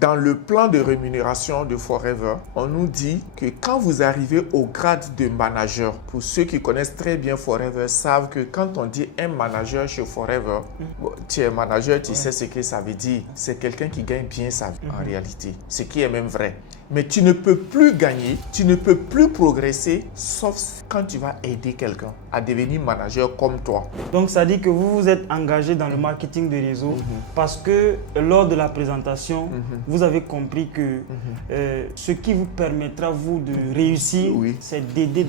Dans le plan de rémunération de Forever, on nous dit que quand vous arrivez au grade de manager, pour ceux qui connaissent très bien Forever savent que quand on dit un manager chez Forever, tu es manager, tu sais ce que ça veut dire. C'est quelqu'un qui gagne bien sa vie en réalité, ce qui est même vrai. Mais tu ne peux plus gagner, tu ne peux plus progresser, sauf quand tu vas aider quelqu'un à devenir manager comme toi. Donc, ça dit que vous vous êtes engagé dans le marketing de réseau parce que lors de la présentation, vous avez compris que ce qui vous permettra, vous, de réussir, c'est d'aider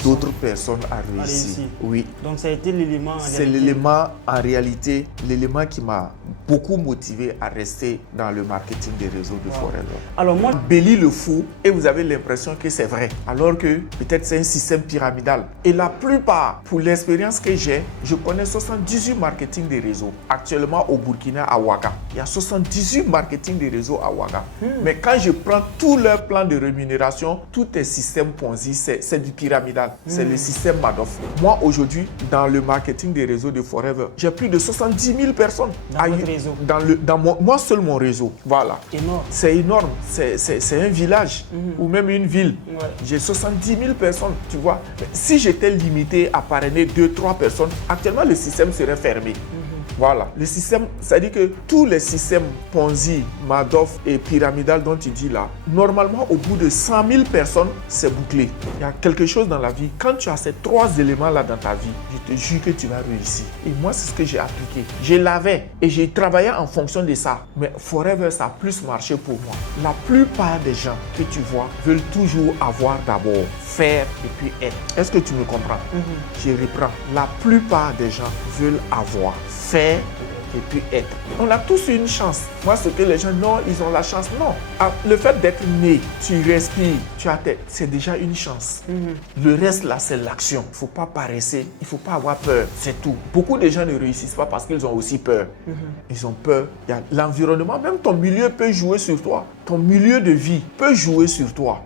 d'autres personnes à réussir. Oui. Donc, ça a été l'élément en C'est l'élément, en réalité, l'élément qui m'a beaucoup motivé à rester dans le marketing des réseaux de Forever. Alors, moi, Béli le fou et vous avez l'impression que c'est vrai, alors que peut-être c'est un système pyramidal. Et la plupart, pour l'expérience que j'ai, je connais 78 marketing des réseaux. Actuellement au Burkina, à Ouaga, il y a 78 marketing des réseaux à Ouaga. Mais quand je prends tous leurs plans de rémunération, tout est système Ponzi, c'est du pyramidal. C'est le système Madoff. Moi aujourd'hui, dans le marketing des réseaux de Forever, j'ai plus de 70 000 personnes. Dans votre réseau. Moi seul mon réseau. Voilà. Énorme. C'est énorme. C'est un village ou même une ville. J'ai 70 000 personnes, tu vois. Si j'étais limité à parrainer 2-3 personnes, actuellement le système serait fermé. Voilà. Le système, c'est-à-dire que tous les systèmes Ponzi, Madoff et pyramidal dont tu dis là, normalement au bout de 100 000 personnes, c'est bouclé. Il y a quelque chose dans la vie. Quand tu as ces 3 éléments-là dans ta vie, je te jure que tu vas réussir. Et moi, c'est ce que j'ai appliqué. Je l'avais et j'ai travaillé en fonction de ça. Mais Forever, ça a plus marché pour moi. La plupart des gens que tu vois veulent toujours avoir d'abord faire et puis être. Est-ce que tu me comprends? Je reprends. La plupart des gens veulent avoir, faire et puis être. On a tous une chance. Moi, ce que les gens, non, ils ont la chance. Non. Le fait d'être né, tu respires, tu as tête, c'est déjà une chance. Le reste, là, c'est l'action. Il ne faut pas paresser, il ne faut pas avoir peur. C'est tout. Beaucoup de gens ne réussissent pas parce qu'ils ont aussi peur. Ils ont peur. Il y a l'environnement, même ton milieu peut jouer sur toi. Ton milieu de vie peut jouer sur toi.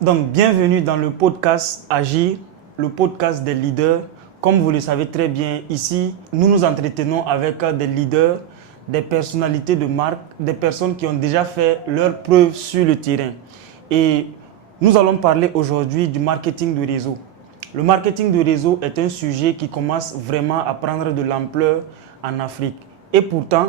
Donc, bienvenue dans le podcast Agir, le podcast des leaders. Comme vous le savez très bien, ici, nous nous entretenons avec des leaders, des personnalités de marque, des personnes qui ont déjà fait leurs preuves sur le terrain. Et nous allons parler aujourd'hui du marketing de réseau. Le marketing de réseau est un sujet qui commence vraiment à prendre de l'ampleur en Afrique. Et pourtant,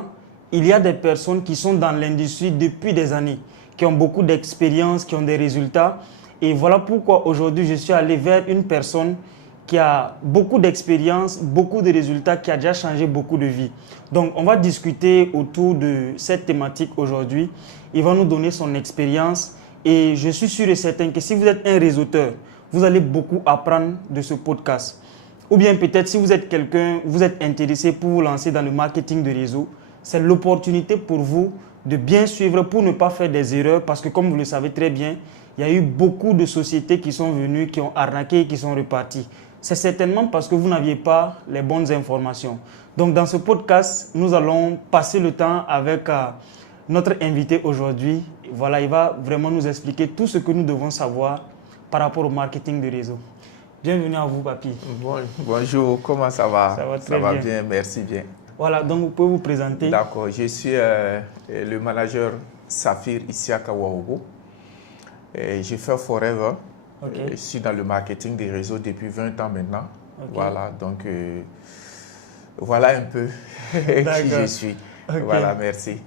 il y a des personnes qui sont dans l'industrie depuis des années, qui ont beaucoup d'expérience, qui ont des résultats. Et voilà pourquoi aujourd'hui, je suis allé vers une personne qui a beaucoup d'expérience, beaucoup de résultats, qui a déjà changé beaucoup de vies. Donc, on va discuter autour de cette thématique aujourd'hui. Il va nous donner son expérience et je suis sûr et certain que si vous êtes un réseauteur, vous allez beaucoup apprendre de ce podcast. Ou bien peut-être si vous êtes quelqu'un, vous êtes intéressé pour vous lancer dans le marketing de réseau, c'est l'opportunité pour vous de bien suivre pour ne pas faire des erreurs parce que comme vous le savez très bien, il y a eu beaucoup de sociétés qui sont venues, qui ont arnaqué et qui sont reparties. C'est certainement parce que vous n'aviez pas les bonnes informations. Donc dans ce podcast, nous allons passer le temps avec notre invité aujourd'hui. Voilà, il va vraiment nous expliquer tout ce que nous devons savoir par rapport au marketing de réseau. Bienvenue à vous, Papy. Bonjour, comment ça va? Ça va bien, merci bien. Voilà, donc vous pouvez vous présenter. D'accord, je suis le manager Safir Isiaka Waogo. J'ai fait Forever. Okay. Je suis dans le marketing des réseaux depuis 20 ans maintenant. Okay. Voilà, donc voilà un peu qui je suis. Okay. Voilà, merci.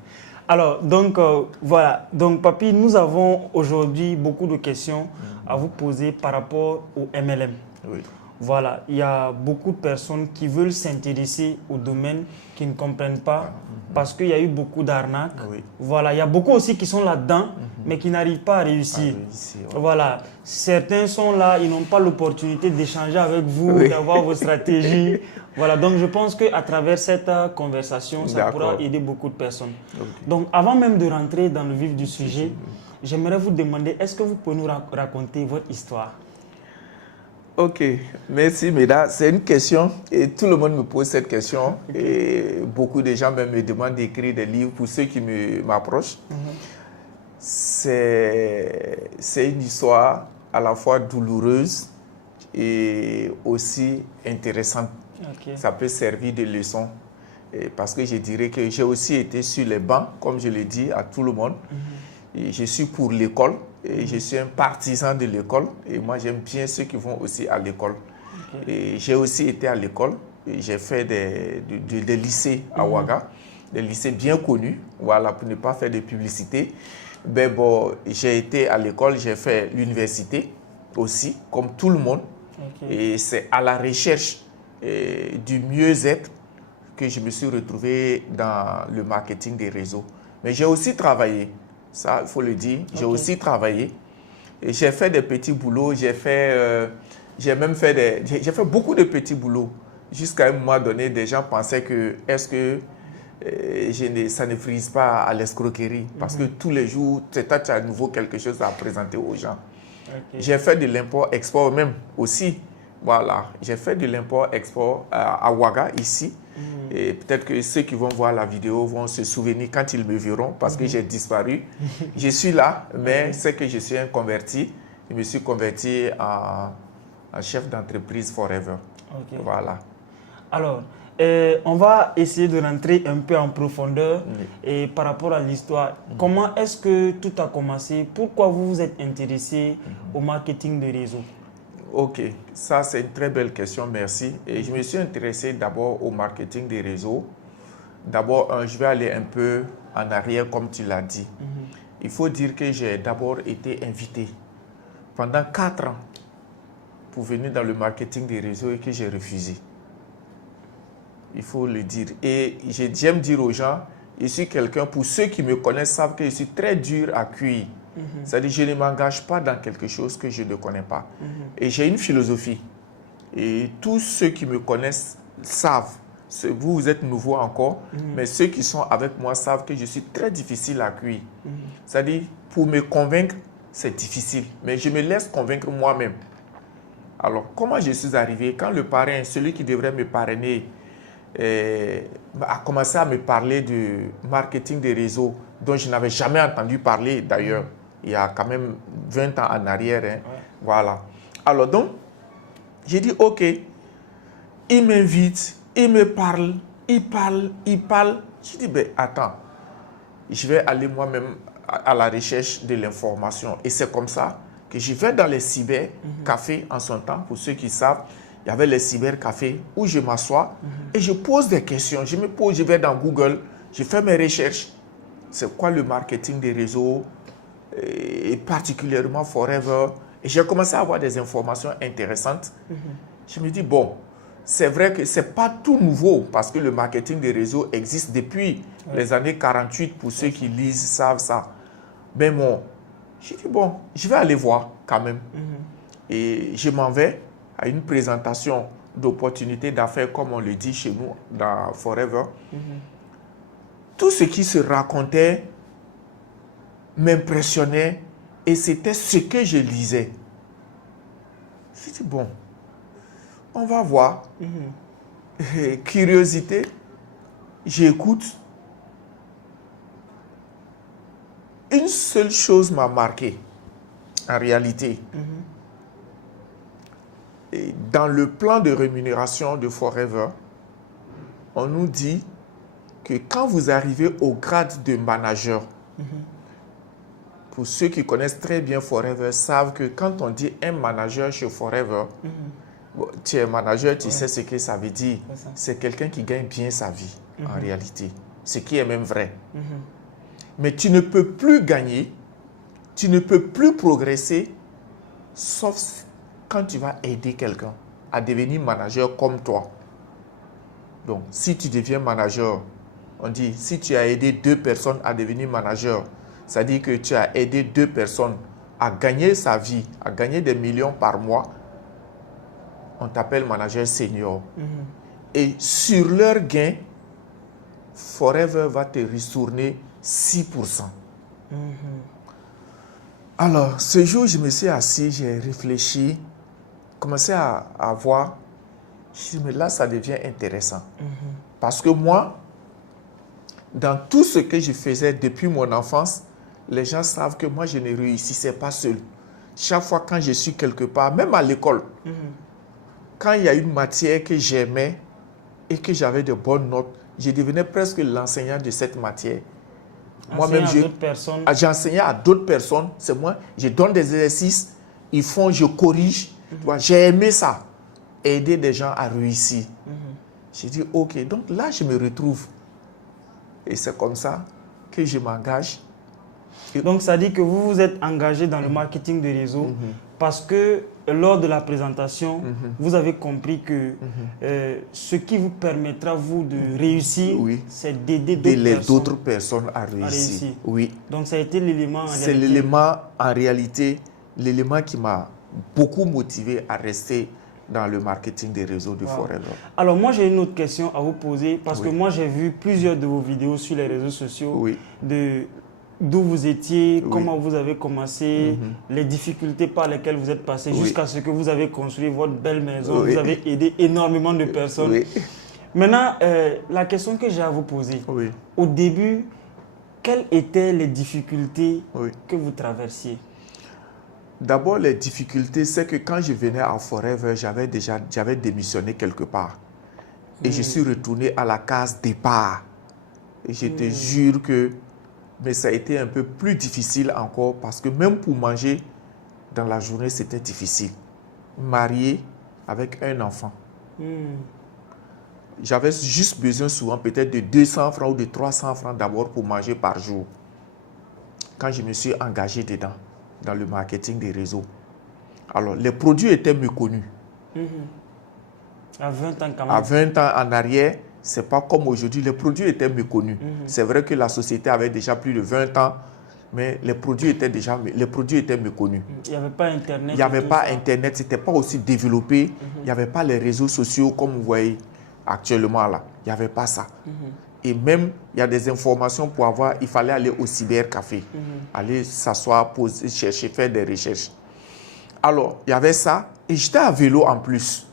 Alors, donc, voilà. Donc, Papy, nous avons aujourd'hui beaucoup de questions à vous poser par rapport au MLM. Oui. Voilà, il y a beaucoup de personnes qui veulent s'intéresser au domaine, qui ne comprennent pas parce qu'il y a eu beaucoup d'arnaques. Oui. Voilà, il y a beaucoup aussi qui sont là-dedans, mais qui n'arrivent pas à réussir. Ouais. Voilà, certains sont là, ils n'ont pas l'opportunité d'échanger avec vous, d'avoir vos stratégies. Voilà, donc je pense qu'à travers cette conversation, ça pourra aider beaucoup de personnes. Okay. Donc, avant même de rentrer dans le vif du sujet, j'aimerais vous demander, est-ce que vous pouvez nous raconter votre histoire? Ok, merci Méda. C'est une question et tout le monde me pose cette question. Okay. Et beaucoup de gens même me demandent d'écrire des livres pour ceux qui m'approchent. C'est une histoire à la fois douloureuse et aussi intéressante Ok. Ça peut servir de leçon. Et parce que je dirais que j'ai aussi été sur les bancs, comme je l'ai dit à tout le monde. Et je suis pour l'école et je suis un partisan de l'école. Et moi, j'aime bien ceux qui vont aussi à l'école. Et j'ai aussi été à l'école. J'ai fait des lycées à Ouaga, des lycées bien connus, voilà, pour ne pas faire de publicité. Ben bon, j'ai été à l'école, j'ai fait l'université aussi, comme tout le monde. Et c'est à la recherche du mieux-être que je me suis retrouvé dans le marketing des réseaux. Mais j'ai aussi travaillé, ça il faut le dire, j'ai aussi travaillé. Et j'ai fait des petits boulots, j'ai fait beaucoup de petits boulots. Jusqu'à un moment donné, des gens pensaient que est-ce que ça ne frise pas à l'escroquerie parce que tous les jours, tu as à nouveau quelque chose à présenter aux gens. J'ai fait de l'import-export même aussi. Voilà, j'ai fait de l'import-export à Ouaga, ici. Et peut-être que ceux qui vont voir la vidéo vont se souvenir quand ils me verront parce que j'ai disparu. Je suis là, mais c'est que je suis un converti. Je me suis converti en chef d'entreprise Forever. Voilà. Alors, on va essayer de rentrer un peu en profondeur et par rapport à l'histoire. Comment est-ce que tout a commencé? Pourquoi vous vous êtes intéressé au marketing de réseau? Ok, ça c'est une très belle question, merci. Et je me suis intéressé d'abord au marketing des réseaux. D'abord, je vais aller un peu en arrière comme tu l'as dit. Il faut dire que j'ai d'abord été invité pendant 4 ans pour venir dans le marketing des réseaux et que j'ai refusé. Il faut le dire. Et j'aime dire aux gens, je suis quelqu'un, pour ceux qui me connaissent savent que je suis très dur à cuire. C'est-à-dire je ne m'engage pas dans quelque chose que je ne connais pas. Et j'ai une philosophie. Et tous ceux qui me connaissent savent. Vous êtes nouveau encore, mais ceux qui sont avec moi savent que je suis très difficile à cuire. C'est-à-dire, pour me convaincre, c'est difficile. Mais je me laisse convaincre moi-même. Alors, comment je suis arrivé? Quand le parrain, celui qui devrait me parrainer, a commencé à me parler du marketing des réseaux, dont je n'avais jamais entendu parler d'ailleurs, il y a quand même 20 ans en arrière. Voilà. Alors donc, j'ai dit, ok, il m'invite, il me parle, il parle. J'ai dit, ben attends, je vais aller moi-même à la recherche de l'information. Et c'est comme ça que je vais dans les cybercafés en son temps, pour ceux qui savent. Il y avait les cybercafés où je m'assois et je pose des questions. Je vais dans Google, je fais mes recherches. C'est quoi le marketing des réseaux, et particulièrement Forever. Et j'ai commencé à avoir des informations intéressantes. Je me dis, bon, c'est vrai que ce n'est pas tout nouveau parce que le marketing des réseaux existe depuis les années 48. Pour ceux qui lisent, savent ça. Mais bon, j'ai dit, bon, je vais aller voir quand même. Et je m'en vais à une présentation d'opportunités d'affaires, comme on le dit chez nous, dans Forever. Tout ce qui se racontait m'impressionnait et c'était ce que je lisais. J'ai dit, bon, on va voir. Et curiosité, j'écoute. Une seule chose m'a marqué, en réalité. Et dans le plan de rémunération de Forever, on nous dit que quand vous arrivez au grade de manager, pour ceux qui connaissent très bien Forever, savent que quand on dit un manager chez Forever, bon, tu es manager, tu sais ce que ça veut dire. C'est quelqu'un qui gagne bien sa vie, en réalité. Ce qui est même vrai. Mais tu ne peux plus gagner, tu ne peux plus progresser, sauf quand tu vas aider quelqu'un à devenir manager comme toi. Donc, si tu deviens manager, on dit, si tu as aidé 2 personnes à devenir manager, ça dit que tu as aidé 2 personnes à gagner sa vie, à gagner des millions par mois, on t'appelle manager senior. Et sur leur gain, Forever va te retourner 6%. Alors, ce jour, je me suis assis, j'ai réfléchi, commencé à voir. Je me suis dit, mais là, ça devient intéressant. Parce que moi, dans tout ce que je faisais depuis mon enfance, les gens savent que moi, je ne réussissais pas seul. Chaque fois quand je suis quelque part, même à l'école, quand il y a une matière que j'aimais, et que j'avais de bonnes notes, je devenais presque l'enseignant de cette matière. Moi-même, j'enseignais à d'autres personnes. C'est moi, je donne des exercices, ils font, je corrige. Tu vois, j'ai aimé ça, aider des gens à réussir. J'ai dit, ok, donc là, je me retrouve. Et c'est comme ça que je m'engage. Donc, ça dit que vous vous êtes engagé dans le marketing de réseau parce que lors de la présentation, vous avez compris que ce qui vous permettra, vous, de réussir, c'est d'aider d'autres personnes à réussir. Oui. Donc, ça a été l'élément en réalité. C'est l'élément, en réalité, l'élément qui m'a beaucoup motivé à rester dans le marketing des réseaux de Forever. Alors, moi, j'ai une autre question à vous poser parce que moi, j'ai vu plusieurs de vos vidéos sur les réseaux sociaux d'où vous étiez, comment vous avez commencé, les difficultés par lesquelles vous êtes passé jusqu'à ce que vous avez construit votre belle maison. Vous avez aidé énormément de personnes. Maintenant, la question que j'ai à vous poser, au début, quelles étaient les difficultés que vous traversiez? D'abord, les difficultés, c'est que quand je venais à Forever, j'avais démissionné quelque part. Et je suis retourné à la case départ. Et je te jure que mais ça a été un peu plus difficile encore parce que même pour manger dans la journée, c'était difficile. Marié avec un enfant. J'avais juste besoin souvent peut-être de 200 francs ou de 300 francs d'abord pour manger par jour. Quand je me suis engagé dedans, dans le marketing des réseaux. Alors, les produits étaient méconnus. À 20 ans quand même. À 20 ans en arrière, ce n'est pas comme aujourd'hui. Les produits étaient méconnus. C'est vrai que la société avait déjà plus de 20 ans, mais les produits étaient méconnus. Il n'y avait pas Internet. Il n'y avait pas Internet, ce n'était pas aussi développé. Il n'y avait pas les réseaux sociaux comme vous voyez actuellement là. Il n'y avait pas ça. Et même, il y a des informations pour avoir, il fallait aller au cybercafé, aller s'asseoir, poser, chercher, faire des recherches. Alors, il y avait ça, et j'étais à vélo en plus.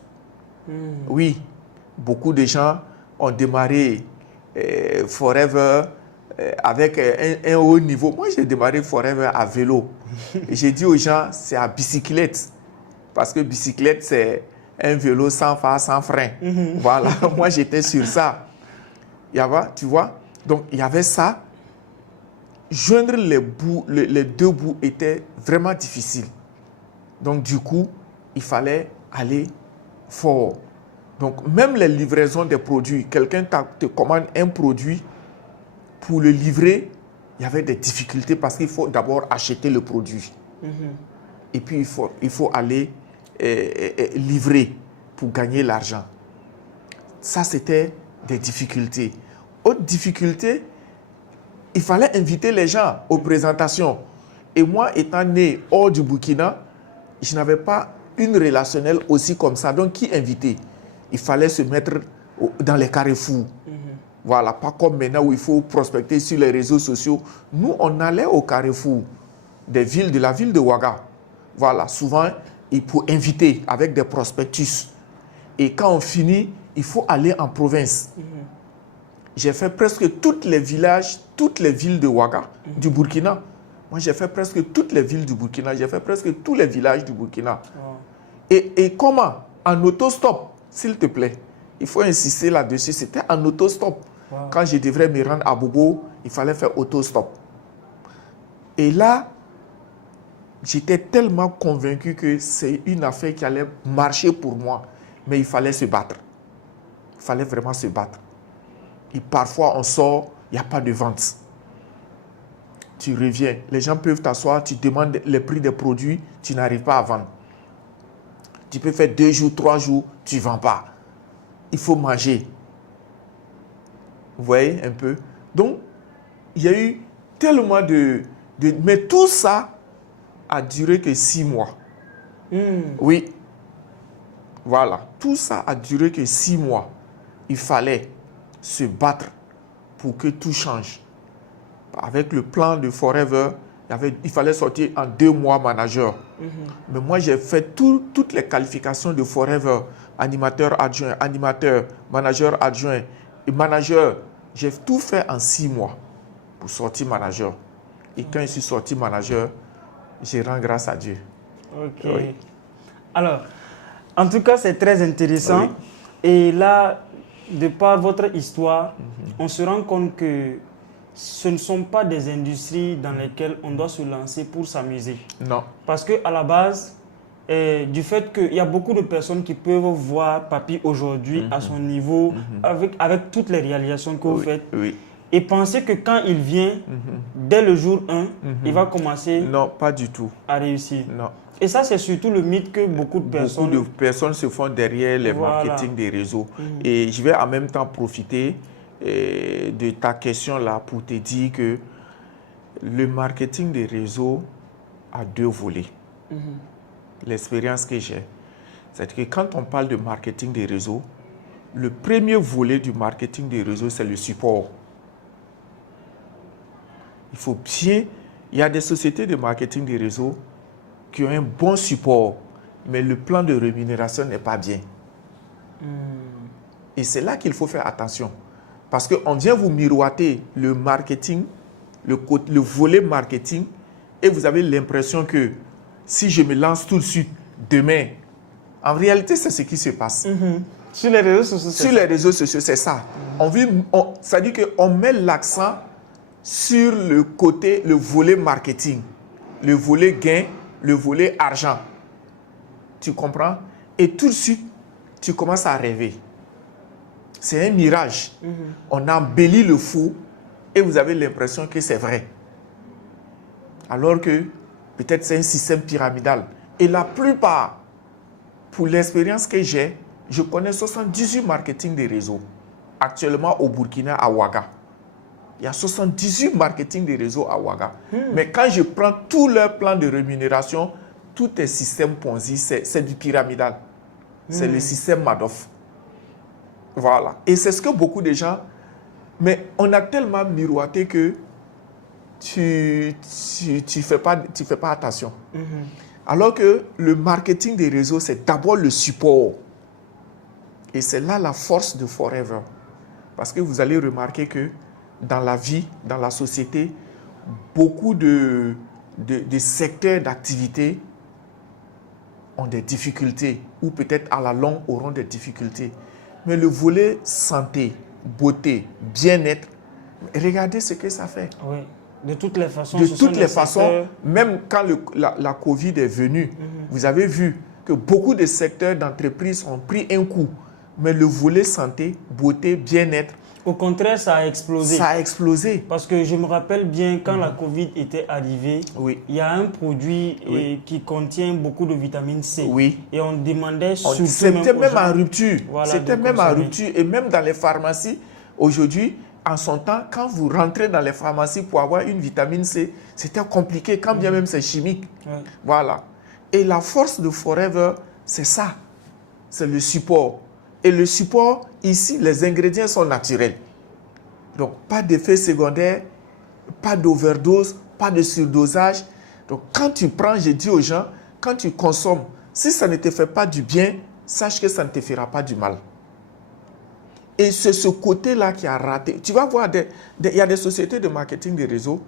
Oui, beaucoup de gens ont démarré Forever avec un haut niveau. Moi, j'ai démarré Forever à vélo. Et j'ai dit aux gens, c'est à bicyclette. Parce que bicyclette, c'est un vélo sans phare, sans frein. Voilà, moi, j'étais sur ça. Tu vois, donc il y avait ça. Joindre les deux bouts était vraiment difficile. Donc du coup, il fallait aller fort. Donc même les livraisons des produits, quelqu'un te commande un produit, pour le livrer, il y avait des difficultés parce qu'il faut d'abord acheter le produit. Et puis il faut aller livrer pour gagner l'argent. Ça, c'était des difficultés. Autre difficulté, il fallait inviter les gens aux présentations. Et moi, étant né hors du Burkina, je n'avais pas une relationnelle aussi comme ça. Donc, qui inviter? Il fallait se mettre dans les carrefours. Voilà, pas comme maintenant où il faut prospecter sur les réseaux sociaux. Nous, on allait au carrefour de la ville de Ouaga. Voilà, souvent, il faut inviter avec des prospectus. Et quand on finit, il faut aller en province. J'ai fait presque tous les villages, toutes les villes de Ouaga, du Burkina. Moi, j'ai fait presque toutes les villes du Burkina. J'ai fait presque tous les villages du Burkina. Et comment? En autostop, s'il te plaît. Il faut insister là-dessus. C'était en autostop. Quand je devrais me rendre à Bobo, il fallait faire autostop. Et là, j'étais tellement convaincu que c'est une affaire qui allait marcher pour moi. Mais il fallait se battre. Il fallait vraiment se battre. Et parfois, on sort, il n'y a pas de vente. Tu reviens, les gens peuvent t'asseoir, tu demandes les prix des produits, tu n'arrives pas à vendre. Tu peux faire 2 jours, 3 jours, tu ne vends pas. Il faut manger. Vous voyez un peu? Donc, il y a eu tellement mais tout ça a duré que 6 mois. Oui. Voilà. Tout ça a duré que 6 mois. Il fallait se battre pour que tout change. Avec le plan de Forever, il fallait sortir en 2 mois manager. Mais moi, j'ai fait toutes les qualifications de Forever. Animateur adjoint, animateur, manager adjoint et manager. J'ai tout fait en 6 mois pour sortir manager. Et quand je suis sorti manager, je rends grâce à Dieu. Ok. Oui. Alors, en tout cas, c'est très intéressant. Oui. Et là, de par votre histoire, on se rend compte que ce ne sont pas des industries dans lesquelles on doit se lancer pour s'amuser. Non. Parce qu'à la base, du fait qu'il y a beaucoup de personnes qui peuvent voir Papy aujourd'hui à son niveau, avec toutes les réalisations que vous faites, et penser que quand il vient, dès le jour 1, il va commencer non, pas du tout. À réussir. Non. Et ça, c'est surtout le mythe que beaucoup de personnes se font derrière les marketing des réseaux. Et je vais en même temps profiter de ta question là pour te dire que le marketing des réseaux a 2 volets. L'expérience que j'ai, c'est que quand on parle de marketing des réseaux, le premier volet du marketing des réseaux, c'est le support. Il y a des sociétés de marketing des réseaux qui ont un bon support, mais le plan de rémunération n'est pas bien. Et c'est là qu'il faut faire attention. Parce qu'on vient vous miroiter le marketing, le volet marketing, et vous avez l'impression que si je me lance tout de suite, demain, en réalité, c'est ce qui se passe. Sur les réseaux sociaux, c'est ça. Ça dit qu'on met l'accent sur le volet marketing, le volet gain, le volet argent. Tu comprends? Et tout de suite, tu commences à rêver. C'est un mirage. On embellit le faux et vous avez l'impression que c'est vrai. Alors que peut-être c'est un système pyramidal. Et la plupart, pour l'expérience que j'ai, je connais 78 marketing des réseaux. Actuellement au Burkina, à Ouaga. Il y a 78 marketing des réseaux à Ouaga. Mais quand je prends tous leurs plans de rémunération, tout est système Ponzi, c'est du pyramidal. C'est le système Madoff. Voilà. Et c'est ce que beaucoup de gens... Mais on a tellement miroité que tu fais pas attention. Alors que le marketing des réseaux, c'est d'abord le support. Et c'est là la force de Forever. Parce que vous allez remarquer que dans la vie, dans la société, beaucoup de secteurs d'activité ont des difficultés ou peut-être à la longue auront des difficultés. Mais le volet santé, beauté, bien-être, regardez ce que ça fait. Oui. De toutes les façons. De toutes les façons, même quand la Covid est venue, vous avez vu que beaucoup de secteurs d'entreprise ont pris un coup. Mais le volet santé, beauté, bien-être, au contraire, ça a explosé. Ça a explosé. Parce que je me rappelle bien, quand la Covid était arrivée, il y a un produit qui contient beaucoup de vitamine C. Et on demandait surtout... C'était même en rupture. C'était même en rupture. Et même dans les pharmacies, aujourd'hui, en son temps, quand vous rentrez dans les pharmacies pour avoir une vitamine C, c'était compliqué, quand bien même c'est chimique. Voilà. Et la force de Forever, c'est ça. C'est le support. Et le support, ici, les ingrédients sont naturels. Donc, pas d'effet secondaire, pas d'overdose, pas de surdosage. Donc, quand tu prends, je dis aux gens, quand tu consommes, si ça ne te fait pas du bien, sache que ça ne te fera pas du mal. Et c'est ce côté-là qui a raté. Tu vas voir, il y a des sociétés de marketing des réseaux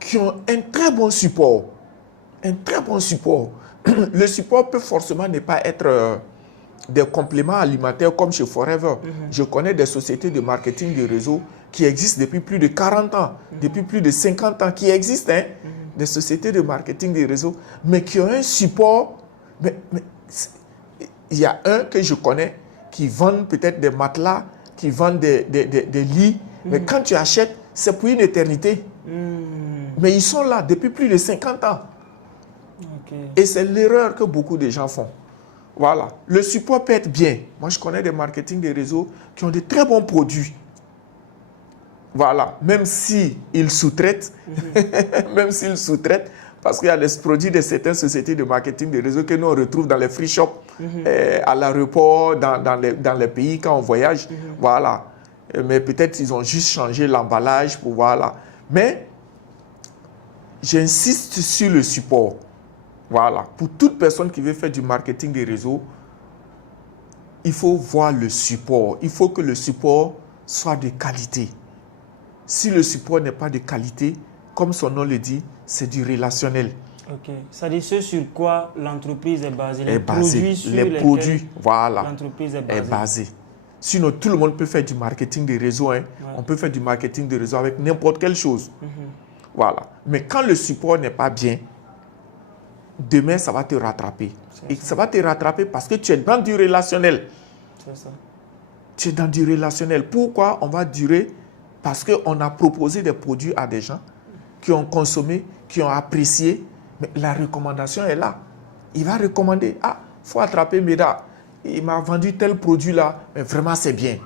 qui ont un très bon support. Un très bon support. Le support peut forcément ne pas être... des compléments alimentaires comme chez Forever. Je connais des sociétés de marketing de réseau qui existent depuis plus de 40 ans, depuis plus de 50 ans, qui existent, des sociétés de marketing de réseau, mais qui ont un support. Mais il y a un que je connais qui vend peut-être des matelas, qui vend des lits, mais quand tu achètes, c'est pour une éternité. Mais ils sont là depuis plus de 50 ans. Et c'est l'erreur que beaucoup de gens font. Voilà. Le support peut être bien. Moi, je connais des marketing des réseaux qui ont de très bons produits. Voilà. Même s'ils sous-traitent, parce qu'il y a des produits de certaines sociétés de marketing des réseaux que nous on retrouve dans les free shops, à l'aéroport, dans les pays quand on voyage. Voilà. Mais peut-être ils ont juste changé l'emballage pour voilà. Mais j'insiste sur le support. Voilà. Pour toute personne qui veut faire du marketing des réseaux, il faut voir le support. Il faut que le support soit de qualité. Si le support n'est pas de qualité, comme son nom le dit, c'est du relationnel. Ok. Ça dit ce sur quoi l'entreprise est basée. Est basée. Produits sur Les produits, voilà, l'entreprise est basée. Sinon, tout le monde peut faire du marketing de réseau. Hein. Ouais. On peut faire du marketing de réseau avec n'importe quelle chose. Voilà. Mais quand le support n'est pas bien, demain, ça va te rattraper. Et ça va te rattraper parce que tu es dans du relationnel. C'est ça. Tu es dans du relationnel. Pourquoi on va durer? Parce qu'on a proposé des produits à des gens qui ont consommé, qui ont apprécié. Mais la recommandation est là. Il va recommander. Ah, il faut attraper Meda. Il m'a vendu tel produit-là. Mais vraiment, c'est bien.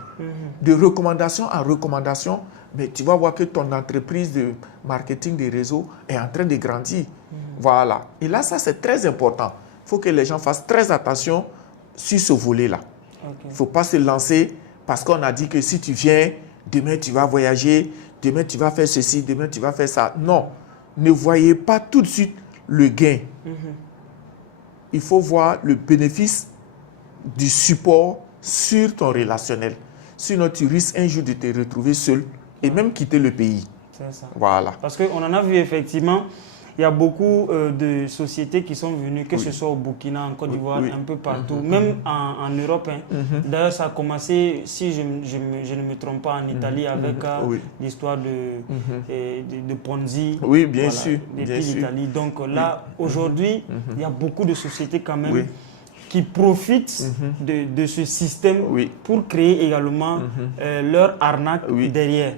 De recommandation en recommandation, mais tu vas voir que ton entreprise de marketing des réseaux est en train de grandir. Voilà. Et là, ça, c'est très important. Il faut que les gens fassent très attention sur ce volet-là. Il ne faut pas se lancer parce qu'on a dit que si tu viens, demain, tu vas voyager, demain, tu vas faire ceci, demain, tu vas faire ça. Non. Ne voyez pas tout de suite le gain. Il faut voir le bénéfice du support sur ton relationnel. Sinon, tu risques un jour de te retrouver seul et même quitter le pays. C'est ça. Voilà. Parce qu'on en a vu effectivement, il y a beaucoup de sociétés qui sont venues, que ce soit au Burkina, en Côte d'Ivoire, un peu partout, même en Europe. Hein. D'ailleurs, ça a commencé, si je ne me trompe pas, en Italie avec l'histoire de Ponzi. Oui, bien sûr. Depuis l'Italie. Donc là, aujourd'hui, il y a beaucoup de sociétés quand même qui profitent de ce système pour créer également leur arnaque derrière.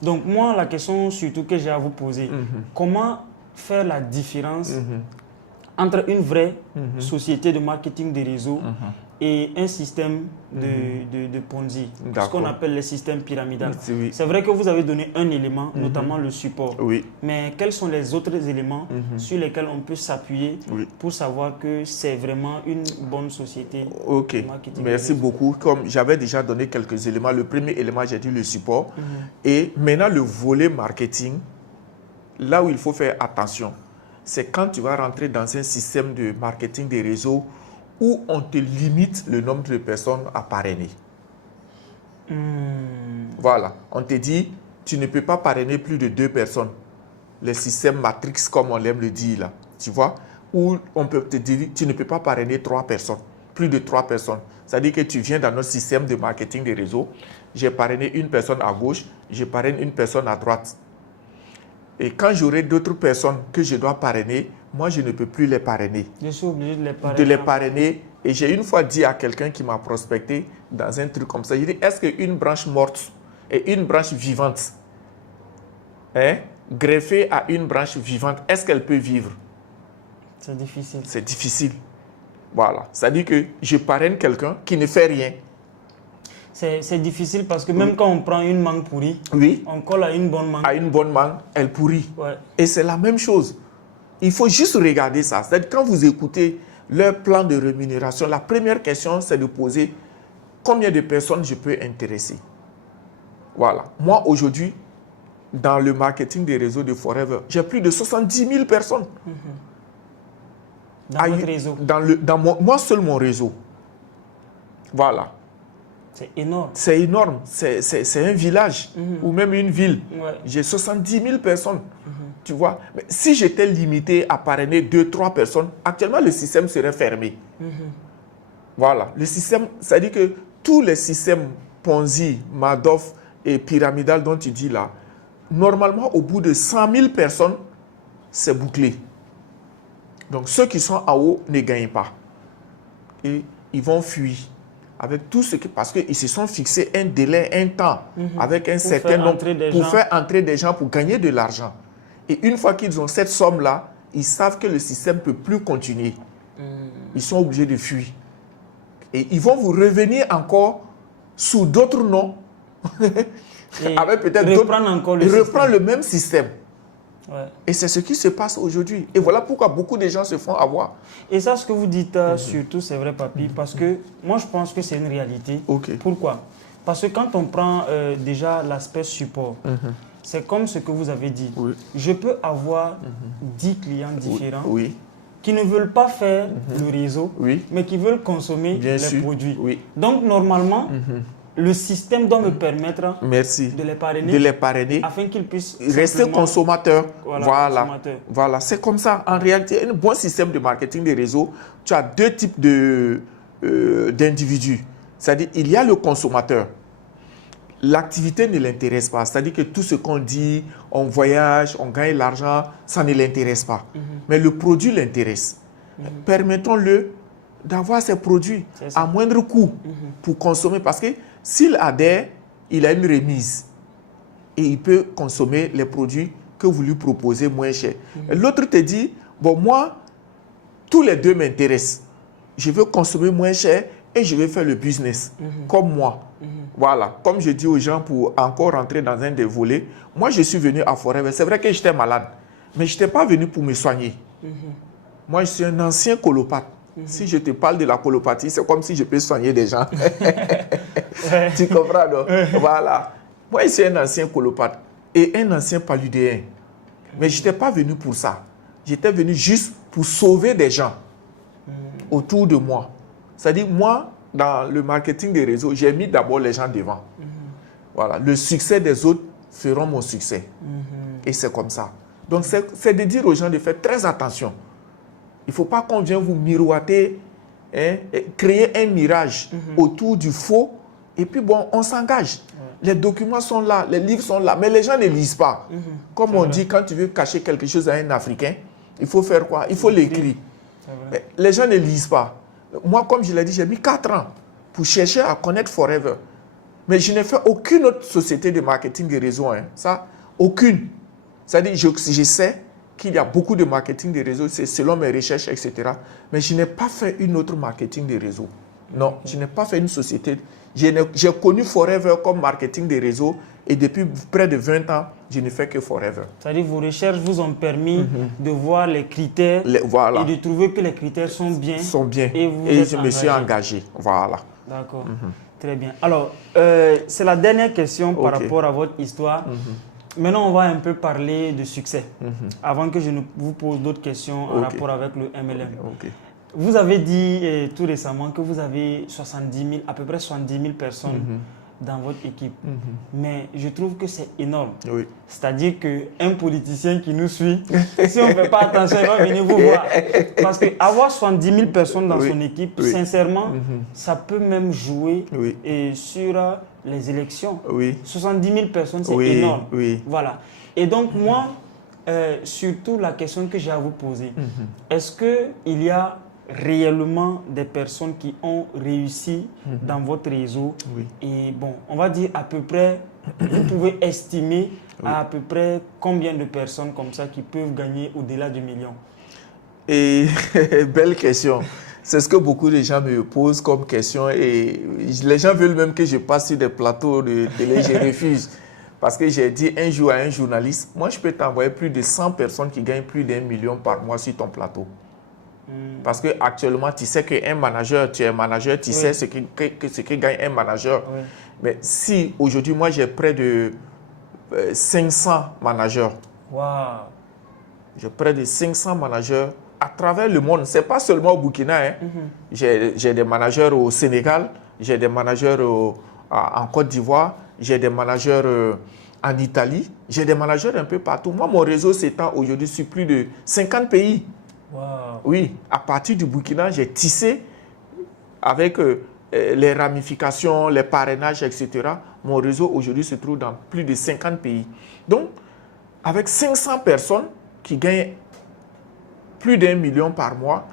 Donc moi, la question surtout que j'ai à vous poser, comment faire la différence entre une vraie société de marketing des réseaux et un système de Ponzi, ce qu'on appelle les systèmes pyramidaux. C'est vrai que vous avez donné un élément, notamment le support. Mais quels sont les autres éléments sur lesquels on peut s'appuyer pour savoir que c'est vraiment une bonne société de marketing? Merci beaucoup. Comme j'avais déjà donné quelques éléments, le premier élément, j'ai dit le support. Et maintenant, le volet marketing, là où il faut faire attention, c'est quand tu vas rentrer dans un système de marketing des réseaux où on te limite le nombre de personnes à parrainer. Voilà, on te dit, tu ne peux pas parrainer plus de 2 personnes. Les systèmes Matrix, comme on l'aime le dire là, tu vois, où on peut te dire, tu ne peux pas parrainer 3 personnes, plus de 3 personnes. C'est-à-dire que tu viens dans notre système de marketing des réseaux, j'ai parrainé une personne à gauche, je parraine une personne à droite. Et quand j'aurai d'autres personnes que je dois parrainer, moi, je ne peux plus les parrainer. Je suis obligé de les parrainer. Et j'ai une fois dit à quelqu'un qui m'a prospecté dans un truc comme ça, j'ai dit, est-ce qu'une branche morte et une branche vivante, greffée à une branche vivante, est-ce qu'elle peut vivre? C'est difficile. C'est difficile. Voilà. C'est-à-dire que je parraine quelqu'un qui ne fait rien. C'est difficile parce que même quand on prend une mangue pourrie, on colle à une bonne mangue. À une bonne mangue, elle pourrit. Et c'est la même chose. Il faut juste regarder ça. C'est-à-dire quand vous écoutez leur plan de rémunération, la première question, c'est de poser combien de personnes je peux intéresser. Voilà. Moi, aujourd'hui, dans le marketing des réseaux de Forever, j'ai plus de 70 000 personnes. Dans votre réseau? Moi seul, mon réseau. Voilà. C'est énorme. C'est énorme. C'est un village ou même une ville. J'ai 70 000 personnes. Tu vois, mais si j'étais limité à parrainer 2-3 personnes, actuellement le système serait fermé. Voilà. Le système, c'est-à-dire que tous les systèmes Ponzi, Madoff et pyramidal dont tu dis là, normalement au bout de 100 000 personnes, c'est bouclé. Donc ceux qui sont en haut ne gagnent pas. Et ils vont fuir. Avec tout ce qui, parce qu'ils se sont fixés un délai, un temps, avec un certain nombre, pour faire entrer des gens, pour gagner de l'argent. Et une fois qu'ils ont cette somme-là, ils savent que le système ne peut plus continuer. Ils sont obligés de fuir. Et ils vont vous revenir encore sous d'autres noms, avec peut-être reprendre le même système. Et c'est ce qui se passe aujourd'hui. Et voilà pourquoi beaucoup de gens se font avoir. Et ça, ce que vous dites surtout, c'est vrai, Papy, parce que moi, je pense que c'est une réalité. Pourquoi? Parce que quand on prend déjà l'aspect support, c'est comme ce que vous avez dit. Je peux avoir 10 clients différents qui ne veulent pas faire le réseau, mais qui veulent consommer les produits. Donc, normalement, le système doit me permettre Merci. de les parrainer, afin qu'ils puissent rester consommateurs. Voilà. Voilà. C'est comme ça. En réalité, un bon système de marketing des réseaux, tu as deux types d'individus. C'est-à-dire, il y a le consommateur. L'activité ne l'intéresse pas. C'est-à-dire que tout ce qu'on dit, on voyage, on gagne l'argent, ça ne l'intéresse pas. Mais le produit l'intéresse. Permettons-le d'avoir ces produits à moindre coût pour consommer. Parce que s'il adhère, il a une remise. Et il peut consommer les produits que vous lui proposez moins cher. L'autre te dit, bon, moi, tous les deux m'intéressent. Je veux consommer moins cher et je vais faire le business comme moi. Voilà, comme je dis aux gens pour encore rentrer dans un des volets, moi je suis venu à Forever. C'est vrai que j'étais malade, mais je n'étais pas venu pour me soigner. Moi je suis un ancien colopathe. Si je te parle de la colopathie, c'est comme si je peux soigner des gens. Tu comprends, non? Voilà. Moi je suis un ancien colopathe et un ancien paludéen. Mais je n'étais pas venu pour ça. J'étais venu juste pour sauver des gens autour de moi. C'est-à-dire, moi, dans le marketing des réseaux, j'ai mis d'abord les gens devant. Voilà. Le succès des autres feront mon succès. Et c'est comme ça. Donc, c'est de dire aux gens de faire très attention. Il ne faut pas qu'on vienne vous miroiter, créer un mirage autour du faux. Et puis, bon, on s'engage. Les documents sont là, les livres sont là, mais les gens ne lisent pas. Comme on dit, quand tu veux cacher quelque chose à un Africain, il faut faire quoi? Il faut l'écrire. Les gens ne lisent pas. Moi, comme je l'ai dit, j'ai mis 4 ans pour chercher à connaître Forever. Mais je n'ai fait aucune autre société de marketing de réseau. Ça, aucune. C'est-à-dire, je sais qu'il y a beaucoup de marketing de réseau, c'est selon mes recherches, etc. Mais je n'ai pas fait une autre marketing de réseau. Non, je n'ai pas fait une société. J'ai connu Forever comme marketing de réseau et depuis près de 20 ans, je ne fais que Forever. C'est-à-dire vos recherches vous ont permis de voir les critères voilà. Et de trouver que les critères sont bien. Et je me suis engagé. Voilà. D'accord. Très bien. Alors, c'est la dernière question par rapport à votre histoire. Maintenant, on va un peu parler de succès. Avant que je ne vous pose d'autres questions en rapport avec le MLM. Vous avez dit tout récemment que vous avez à peu près 70 000 personnes dans votre équipe. Mais je trouve que c'est énorme. C'est-à-dire qu'un politicien qui nous suit, si on ne fait pas attention, il va venir vous voir. Parce qu'avoir 70 000 personnes dans son équipe, sincèrement, ça peut même jouer sur les élections. 70 000 personnes, c'est énorme. Voilà. Et donc, moi, surtout la question que j'ai à vous poser, est-ce qu'il y a réellement des personnes qui ont réussi dans votre réseau? Et bon, on va dire à peu près, vous pouvez estimer à peu près combien de personnes comme ça qui peuvent gagner au-delà du million? Et belle question. C'est ce que beaucoup de gens me posent comme question et les gens veulent même que je passe sur des plateaux de télé, je refuse. Parce que j'ai dit un jour à un journaliste, moi je peux t'envoyer plus de 100 personnes qui gagnent plus d'1 million par mois sur ton plateau. Parce qu'actuellement, tu sais qu'un manager, tu es un manager, tu sais ce que gagne un manager. Mais si aujourd'hui, moi j'ai près de 500 managers. J'ai près de 500 managers à travers le monde. Ce n'est pas seulement au Burkina. J'ai des managers au Sénégal, j'ai des managers en Côte d'Ivoire, j'ai des managers en Italie, j'ai des managers un peu partout. Moi, mon réseau s'étend aujourd'hui sur plus de 50 pays. Oui, à partir du Burkina, j'ai tissé avec les ramifications, les parrainages, etc. Mon réseau aujourd'hui se trouve dans plus de 50 pays. Donc, avec 500 personnes qui gagnent plus d'1 million par mois,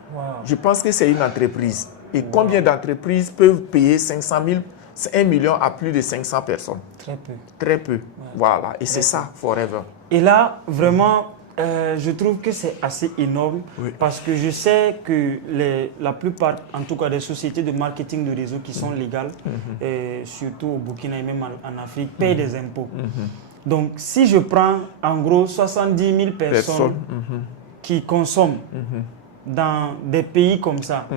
je pense que c'est une entreprise. Et combien d'entreprises peuvent payer 1 million à plus de 500 personnes? Très peu. Très peu. Voilà. Et c'est ça, Forever. Et là, vraiment, je trouve que c'est assez énorme parce que je sais que la plupart, en tout cas des sociétés de marketing de réseau qui sont légales, surtout au Burkina et même en Afrique, payent des impôts. Donc, si je prends en gros 70 000 personnes qui consomment dans des pays comme ça,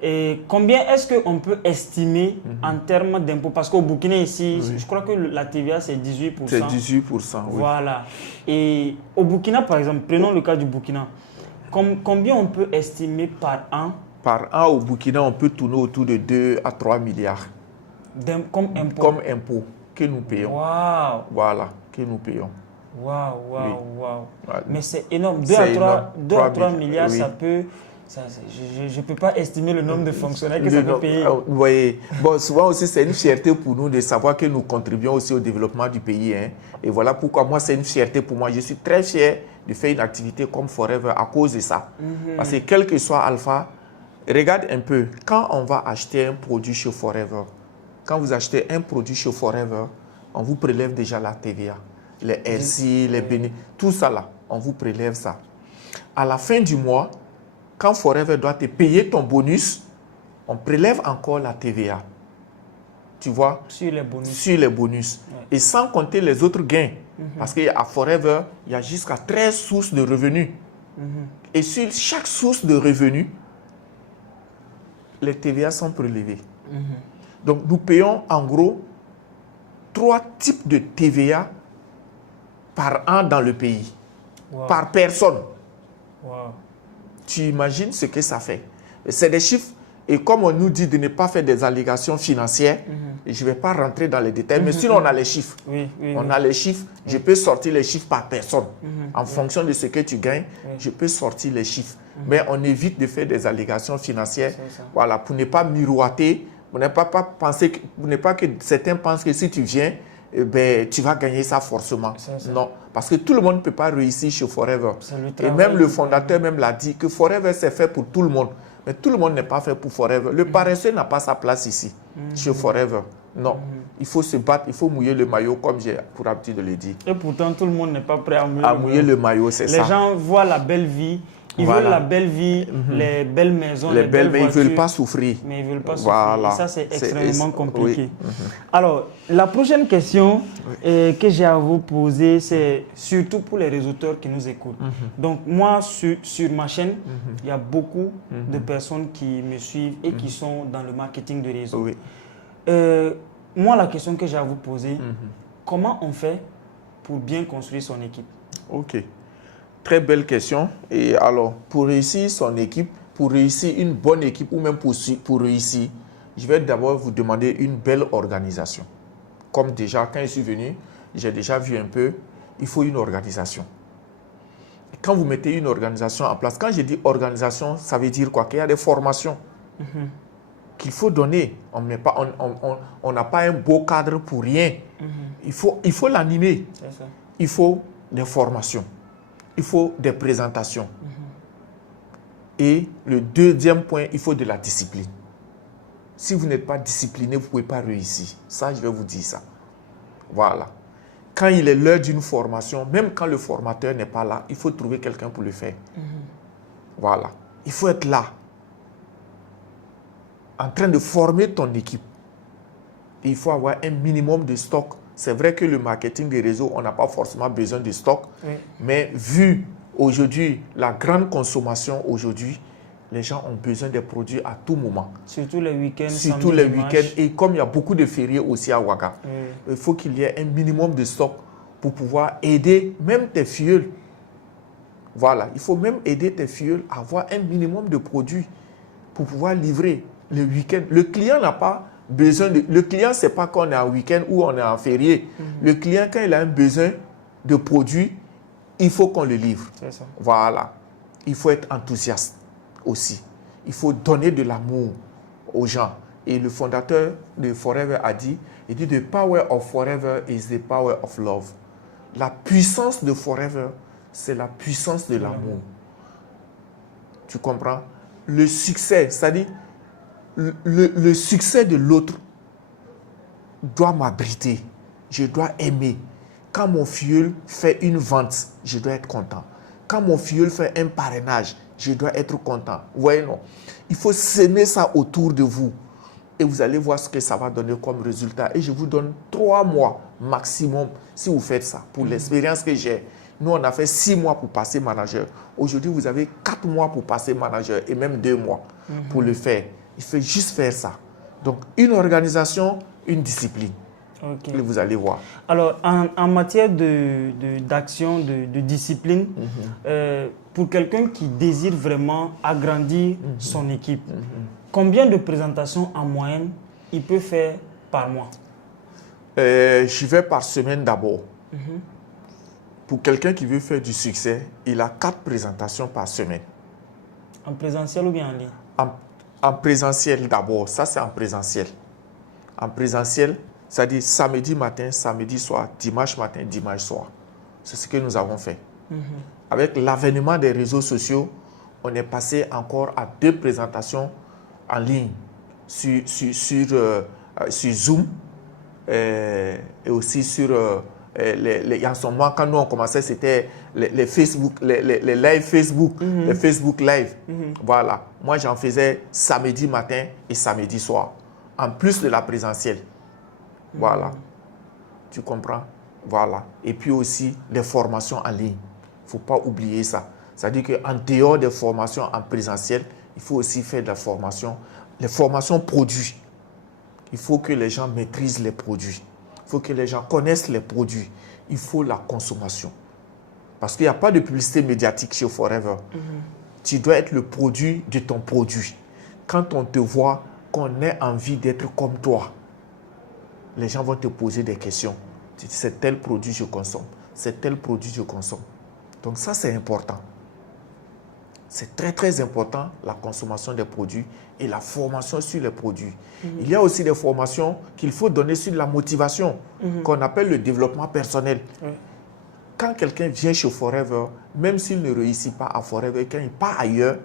et combien est-ce qu'on peut estimer en termes d'impôts? Parce qu'au Burkina ici, je crois que la TVA c'est 18%. C'est 18%, Voilà. Et au Burkina, par exemple, prenons le cas du Burkina. Combien on peut estimer par an? Par an, au Burkina, on peut tourner autour de 2 à 3 milliards. Comme impôt. Comme impôt que nous payons. Waouh! Voilà, que nous payons. Waouh, waouh, Oui. waouh. Voilà. Mais c'est énorme. 2 C'est à énorme. 3 milliards, oui. ça peut... je ne peux pas estimer le nombre de fonctionnaires que ça peut payer. Vous voyez, bon, souvent aussi, c'est une fierté pour nous de savoir que nous contribuons aussi au développement du pays. Hein. Et voilà pourquoi moi, c'est une fierté pour moi. Je suis très fier de faire une activité comme Forever à cause de ça. Parce que quel que soit Alpha, regarde un peu, quand on va acheter un produit chez Forever, quand vous achetez un produit chez Forever, on vous prélève déjà la TVA, les RC, les bénéfices, tout ça là, on vous prélève ça. À la fin du mois, quand Forever doit te payer ton bonus, on prélève encore la TVA. Tu vois? Sur les bonus. Sur les bonus. Ouais. Et sans compter les autres gains. Parce qu'à Forever, il y a jusqu'à 13 sources de revenus. Et sur chaque source de revenus, les TVA sont prélevés. Donc, nous payons en gros 3 types de TVA par an dans le pays. Wow. Par personne. Wow. Tu imagines ce que ça fait. C'est des chiffres. Et comme on nous dit de ne pas faire des allégations financières, et je ne vais pas rentrer dans les détails, mais sinon on a les chiffres. Oui, On a les chiffres. Je peux sortir les chiffres par personne. En fonction de ce que tu gagnes, je peux sortir les chiffres. Mais on évite de faire des allégations financières, voilà, pour ne pas miroiter, pour ne pas penser, pour ne pas que certains pensent que si tu viens, eh ben, tu vas gagner ça forcément. Non, parce que tout le monde ne peut pas réussir chez Forever. Et même le fondateur même l'a dit que Forever c'est fait pour tout le monde. Mais tout le monde n'est pas fait pour Forever. Le paresseux n'a pas sa place ici, chez Forever. Non, il faut se battre, il faut mouiller le maillot comme j'ai pour habitude de le dire. Et pourtant, tout le monde n'est pas prêt à mouiller le maillot, c'est ça. Les gens voient la belle vie. Ils veulent la belle vie, les belles maisons, les belles voitures, mais ils ne veulent pas souffrir. Mais ils ne veulent pas souffrir. Et ça, c'est extrêmement compliqué. Oui. Alors, la prochaine question que j'ai à vous poser, c'est surtout pour les réseauteurs qui nous écoutent. Donc, moi, sur ma chaîne, il y a beaucoup de personnes qui me suivent et qui sont dans le marketing de réseau. Oui. Moi, la question que j'ai à vous poser, comment on fait pour bien construire son équipe? Ok. Très belle question. Et alors, pour réussir son équipe, pour réussir une bonne équipe ou même pour réussir, je vais d'abord vous demander une belle organisation. Comme déjà, quand je suis venu, j'ai déjà vu un peu, il faut une organisation. Et quand vous mettez une organisation en place, quand je dis organisation, ça veut dire quoi? Qu'il y a des formations qu'il faut donner. On n'a pas un beau cadre pour rien. Il faut l'animer. Il faut des formations. Il faut des présentations. Et le deuxième point, il faut de la discipline. Si vous n'êtes pas discipliné, vous ne pouvez pas réussir. Ça, je vais vous dire ça. Voilà. Quand il est l'heure d'une formation, même quand le formateur n'est pas là, il faut trouver quelqu'un pour le faire. Voilà. Il faut être là, en train de former ton équipe. Et il faut avoir un minimum de stock. C'est vrai que le marketing des réseaux, on n'a pas forcément besoin de stock. Mais vu aujourd'hui la grande consommation aujourd'hui, les gens ont besoin des produits à tout moment. Surtout les week-ends. Surtout les week-ends. Et comme il y a beaucoup de fériés aussi à Ouaga, il faut qu'il y ait un minimum de stock pour pouvoir aider même tes filleuls. Voilà, il faut même aider tes filleuls à avoir un minimum de produits pour pouvoir livrer le week-end. Le client n'a pas besoin de... Le client, ce n'est pas qu'on est en week-end ou on est en férié. Le client, quand il a un besoin de produits, il faut qu'on le livre. C'est ça. Voilà. Il faut être enthousiaste aussi. Il faut donner de l'amour aux gens. Et le fondateur de Forever a dit, il dit, the power of Forever is the power of love. La puissance de Forever, c'est la puissance de l'amour. Tu comprends? Le succès, c'est-à-dire, le succès de l'autre doit m'abriter. Je dois aimer. Quand mon filleul fait une vente, je dois être content. Quand mon filleul fait un parrainage, je dois être content. Vous voyez, non? Il faut semer ça autour de vous. Et vous allez voir ce que ça va donner comme résultat. Et je vous donne 3 mois maximum si vous faites ça. Pour l'expérience que j'ai. Nous, on a fait 6 mois pour passer manager. Aujourd'hui, vous avez 4 mois pour passer manager et même 2 mois pour le faire. Il faut juste faire ça. Donc, une organisation, une discipline. Okay. Et vous allez voir. Alors, en matière d'action, de discipline, pour quelqu'un qui désire vraiment agrandir son équipe, combien de présentations en moyenne il peut faire par mois? J'y vais par semaine d'abord. Pour quelqu'un qui veut faire du succès, il a 4 présentations par semaine. En présentiel ou bien en ligne? En présentiel d'abord, ça c'est en présentiel. En présentiel, c'est-à-dire samedi matin, samedi soir, dimanche matin, dimanche soir. C'est ce que nous avons fait. Avec l'avènement des réseaux sociaux, on est passé encore à 2 présentations en ligne sur Zoom et aussi sur en ce moment, quand nous on commençait, c'était les Facebook, les live Facebook, les Facebook Live. Voilà. Moi, j'en faisais samedi matin et samedi soir, en plus de la présentielle. Voilà. Tu comprends? Voilà. Et puis aussi, les formations en ligne. Il ne faut pas oublier ça. C'est-à-dire qu'en dehors des formations en présentiel, il faut aussi faire de la formation, les formations produits. Il faut que les gens maîtrisent les produits. Il faut que les gens connaissent les produits. Il faut la consommation. Parce qu'il n'y a pas de publicité médiatique chez Forever. Tu dois être le produit de ton produit. Quand on te voit, qu'on ait envie d'être comme toi, les gens vont te poser des questions. Tu dis, c'est tel produit que je consomme. C'est tel produit que je consomme. Donc ça, c'est important. C'est très, très important, la consommation des produits et la formation sur les produits. Il y a aussi des formations qu'il faut donner sur la motivation, qu'on appelle le développement personnel. Quand quelqu'un vient chez Forever, même s'il ne réussit pas à Forever, quand il part ailleurs,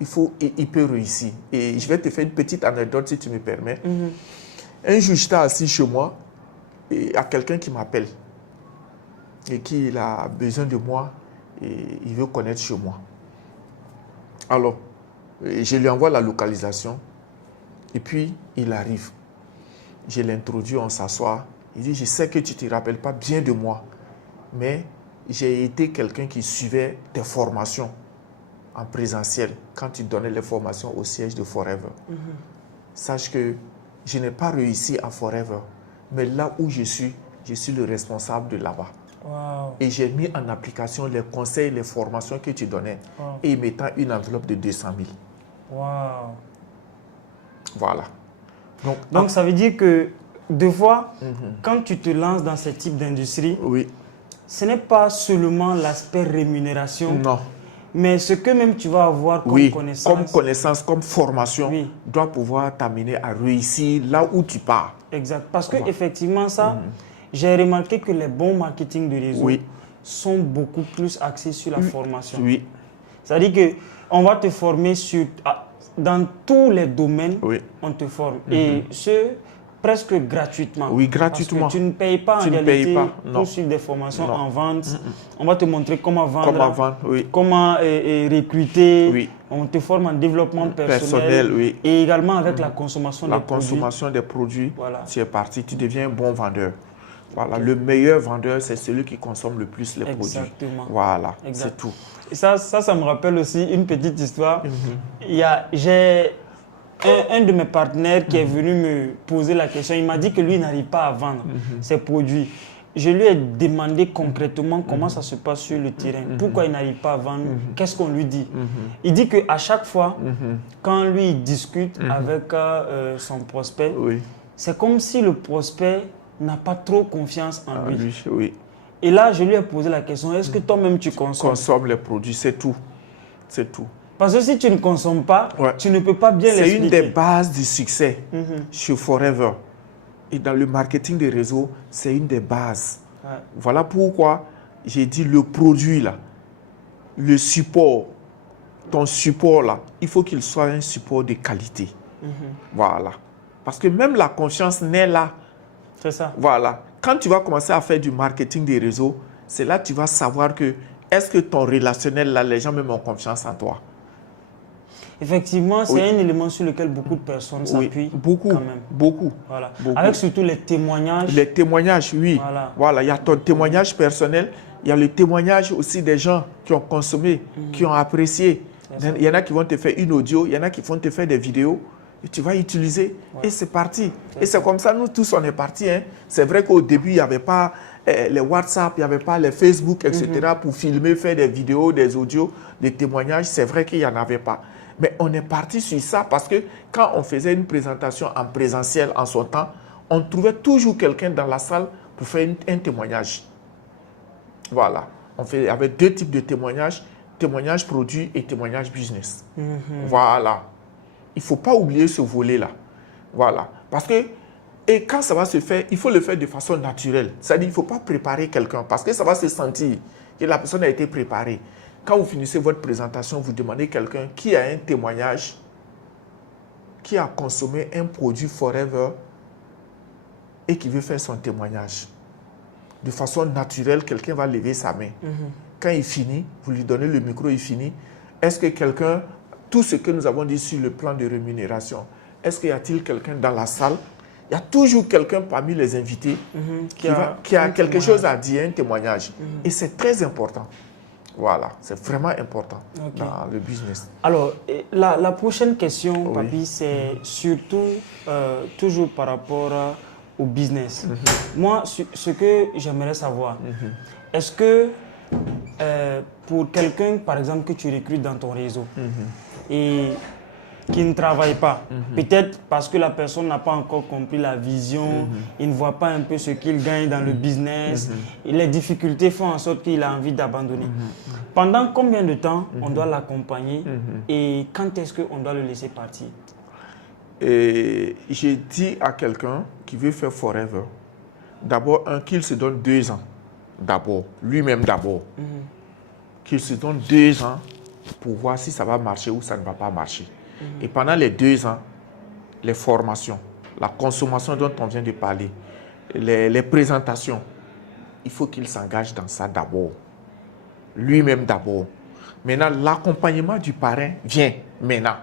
il peut réussir. Et je vais te faire une petite anecdote, si tu me permets. Un jour, j'étais assis chez moi et il y a quelqu'un qui m'appelle et qui a besoin de moi. Et il veut connaître chez moi. Alors, je lui envoie la localisation. Et puis, il arrive. Je l'introduis, on s'assoit. Il dit, je sais que tu ne te rappelles pas bien de moi, mais j'ai été quelqu'un qui suivait tes formations en présentiel quand tu donnais les formations au siège de Forever. Sache que je n'ai pas réussi à Forever, mais là où je suis le responsable de là-bas. Wow. Et j'ai mis en application les conseils, les formations que tu donnais, et mettant une enveloppe de 200 000. Wow. Voilà. Donc ça veut dire que, deux fois, quand tu te lances dans ce type d'industrie, ce n'est pas seulement l'aspect rémunération, mais ce que même tu vas avoir comme connaissance. Comme connaissance, comme formation, doit pouvoir t'amener à réussir là où tu pars. Exact. Parce qu'effectivement, ça... J'ai remarqué que les bons marketing de réseau sont beaucoup plus axés sur la formation. C'est-à-dire qu'on va te former dans tous les domaines, on te forme. Et ce, presque gratuitement. Oui, gratuitement. Parce que tu ne payes pas en réalité pour suivre des formations en vente. On va te montrer comment vendre, comment recruter. On te forme en développement personnel. Et également avec la consommation des produits. La consommation des produits, tu es parti, tu deviens un bon vendeur. Voilà, le meilleur vendeur, c'est celui qui consomme le plus les produits. Voilà, c'est tout. Et ça me rappelle aussi une petite histoire. J'ai un de mes partenaires qui est venu me poser la question. Il m'a dit que lui n'arrive pas à vendre ses produits. Je lui ai demandé concrètement comment ça se passe sur le terrain. Pourquoi il n'arrive pas à vendre? Qu'est-ce qu'on lui dit? Il dit qu'à chaque fois, quand lui il discute avec son prospect, c'est comme si le prospect n'a pas trop confiance en lui. Et là, je lui ai posé la question, est-ce que toi-même tu consommes? Consomme les produits, c'est tout. C'est tout. Parce que si tu ne consommes pas, tu ne peux pas bien l'expliquer. C'est une des bases du succès chez Forever. Et dans le marketing des réseaux, c'est une des bases. Voilà pourquoi j'ai dit le produit là, le support, ton support là, il faut qu'il soit un support de qualité. Voilà. Parce que même la confiance naît là. C'est ça. Voilà. Quand tu vas commencer à faire du marketing des réseaux, c'est là que tu vas savoir que est-ce que ton relationnel là, les gens même ont confiance en toi. Effectivement, c'est un élément sur lequel beaucoup de personnes s'appuient. Beaucoup, quand même. Beaucoup. Voilà. Beaucoup. Avec surtout les témoignages. Les témoignages, Voilà. Il y a ton témoignage personnel, il y a le témoignage aussi des gens qui ont consommé, qui ont apprécié. Il y en a qui vont te faire une audio, il y en a qui vont te faire des vidéos. Et tu vas utiliser et c'est parti. Et c'est comme ça, nous tous, on est partis. C'est vrai qu'au début, il n'y avait pas les WhatsApp, il n'y avait pas les Facebook, etc. pour filmer, faire des vidéos, des audios, des témoignages. C'est vrai qu'il n'y en avait pas. Mais on est parti sur ça parce que quand on faisait une présentation en présentiel en son temps, on trouvait toujours quelqu'un dans la salle pour faire un témoignage. Voilà. Il y avait deux types de témoignages, témoignage produit et témoignage business. Voilà. Il ne faut pas oublier ce volet-là. Voilà. Parce que, et quand ça va se faire, il faut le faire de façon naturelle. C'est-à-dire qu'il ne faut pas préparer quelqu'un parce que ça va se sentir que la personne a été préparée. Quand vous finissez votre présentation, vous demandez quelqu'un qui a un témoignage, qui a consommé un produit Forever et qui veut faire son témoignage. De façon naturelle, quelqu'un va lever sa main. Quand il finit, vous lui donnez le micro, il finit. Est-ce que quelqu'un, tout ce que nous avons dit sur le plan de rémunération, est-ce qu'il y a-t-il quelqu'un dans la salle? Il y a toujours quelqu'un parmi les invités qui a quelque chose à dire, un témoignage. Et c'est très important. Voilà, c'est vraiment important dans le business. Alors, la prochaine question, Papi, c'est surtout toujours par rapport au business. Moi, ce que j'aimerais savoir, est-ce que pour quelqu'un, par exemple, que tu recrutes dans ton réseau et qui ne travaille pas, peut-être parce que la personne n'a pas encore compris la vision, il ne voit pas un peu ce qu'il gagne dans le business, et les difficultés font en sorte qu'il a envie d'abandonner. Pendant combien de temps on doit l'accompagner et quand est-ce qu'on doit le laisser partir? Et j'ai dit à quelqu'un qui veut faire Forever, d'abord, qu'il se donne 2 ans. D'abord, lui-même d'abord. Qu'il se donne 2 ans pour voir si ça va marcher ou ça ne va pas marcher. Et pendant les 2 ans, les formations, la consommation dont on vient de parler, les présentations, il faut qu'il s'engage dans ça d'abord. Lui-même d'abord. Maintenant, l'accompagnement du parrain vient maintenant.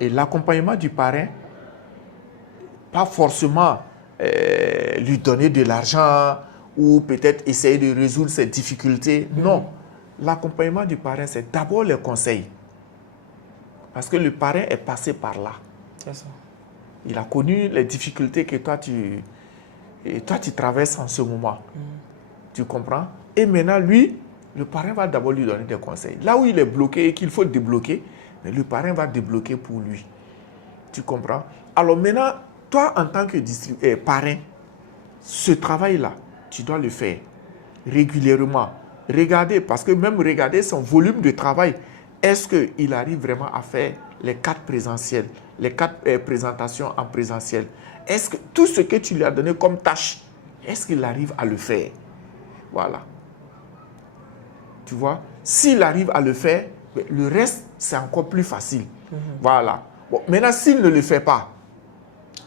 Et l'accompagnement du parrain, pas forcément lui donner de l'argent ou peut-être essayer de résoudre ses difficultés. Non. L'accompagnement du parrain, c'est d'abord les conseils. Parce que le parrain est passé par là. C'est ça. Il a connu les difficultés que toi, tu traverses en ce moment. Tu comprends? Et maintenant, lui, le parrain va d'abord lui donner des conseils. Là où il est bloqué et qu'il faut débloquer, mais le parrain va débloquer pour lui. Tu comprends? Alors maintenant, toi, en tant que parrain, ce travail-là, tu dois le faire régulièrement. Regardez, parce que même regarder son volume de travail, est-ce qu'il arrive vraiment à faire les 4 présentiels, les 4 présentations en présentiel? Est-ce que tout ce que tu lui as donné comme tâche, est-ce qu'il arrive à le faire? Voilà. Tu vois? S'il arrive à le faire, le reste, c'est encore plus facile. Voilà. Bon, maintenant, s'il ne le fait pas,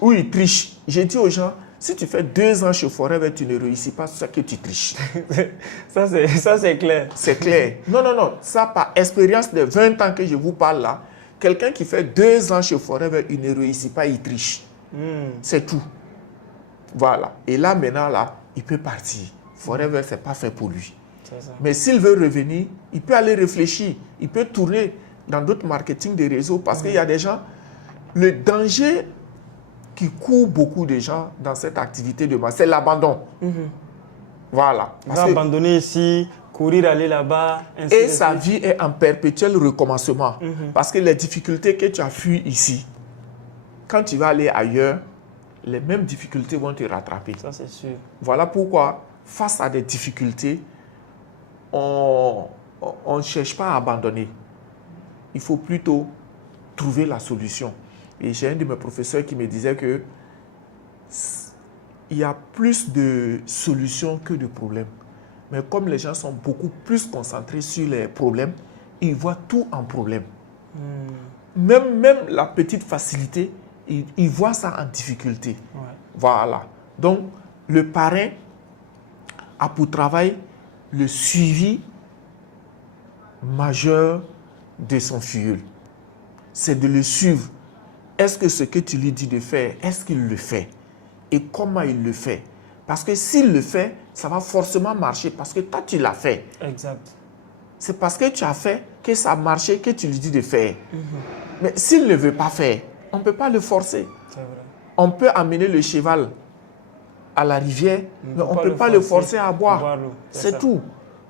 ou il triche, j'ai dit aux gens, si tu fais 2 ans chez Forever, tu ne réussis pas, c'est ça que tu triches. Ça, c'est clair. C'est clair. Non. Ça, par expérience de 20 ans que je vous parle là, quelqu'un qui fait 2 ans chez Forever, il ne réussit pas, il triche. C'est tout. Voilà. Et là, maintenant, là, il peut partir. Forever, ce n'est pas fait pour lui. Mais s'il veut revenir, il peut aller réfléchir. Il peut tourner dans d'autres marketing des réseaux parce qu'il y a des gens, le danger qui court beaucoup de gens dans cette activité de masse, c'est l'abandon. Voilà. Il va abandonner ici, courir, aller là-bas. Et sa vie est en perpétuel recommencement. Parce que les difficultés que tu as fuies ici, quand tu vas aller ailleurs, les mêmes difficultés vont te rattraper. Ça, c'est sûr. Voilà pourquoi, face à des difficultés, on ne cherche pas à abandonner. Il faut plutôt trouver la solution. Et j'ai un de mes professeurs qui me disait que il y a plus de solutions que de problèmes. Mais comme les gens sont beaucoup plus concentrés sur les problèmes, ils voient tout en problème. Même la petite facilité, ils voient ça en difficulté. Voilà. Donc, le parrain a pour travail le suivi majeur de son filleul. C'est de le suivre. Est-ce que ce que tu lui dis de faire, est-ce qu'il le fait? Et comment il le fait? Parce que s'il le fait, ça va forcément marcher parce que toi, tu l'as fait. Exact. C'est parce que tu as fait que ça a marché que tu lui dis de faire. Mais s'il ne veut pas faire, on ne peut pas le forcer. C'est vrai. On peut amener le cheval à la rivière, mais on ne peut pas le forcer à boire. C'est tout.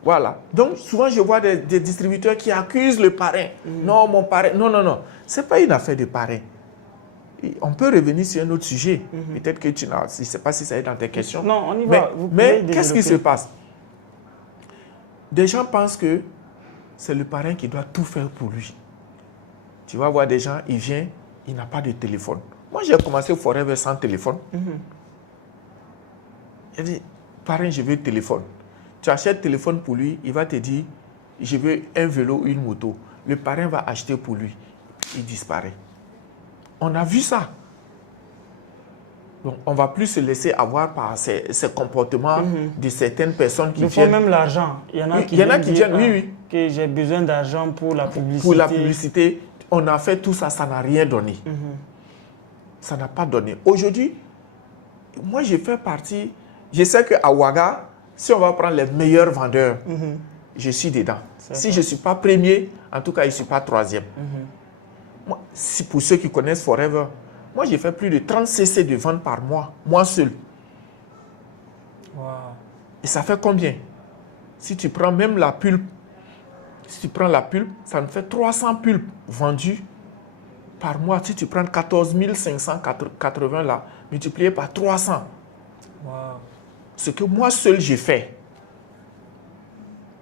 Voilà. Donc, souvent, je vois des distributeurs qui accusent le parrain. Non, mon parrain. Non, non, non. Ce n'est pas une affaire de parrain. Et on peut revenir sur un autre sujet. Peut-être que tu n'as... Je ne sais pas si ça est dans tes questions. Non, on y va. Mais qu'est-ce qui se passe? Des gens pensent que c'est le parrain qui doit tout faire pour lui. Tu vas voir des gens, il vient, il n'a pas de téléphone. Moi, j'ai commencé Forever sans téléphone. Il dit, parrain, je veux téléphone. Tu achètes téléphone pour lui, il va te dire, je veux un vélo ou une moto. Le parrain va acheter pour lui. Il disparaît. On a vu ça. Donc, on ne va plus se laisser avoir par ces comportements de certaines personnes qui viennent. même l'argent. Il y en a qui viennent, oui. Que j'ai besoin d'argent pour la publicité. Pour la publicité, on a fait tout ça, ça n'a rien donné. Ça n'a pas donné. Aujourd'hui, moi, je fais partie... Je sais qu'à Ouaga, si on va prendre les meilleurs vendeurs, je suis dedans. Si je ne suis pas premier, en tout cas, je ne suis pas troisième. Moi, si pour ceux qui connaissent Forever, moi, j'ai fait plus de 30 cc de vente par mois, moi seul. Wow. Et ça fait combien? Si tu prends même la pulpe, ça me fait 300 pulpes vendues par mois. Si tu prends 14 580 là, multiplié par 300. Wow. Ce que moi seul j'ai fait.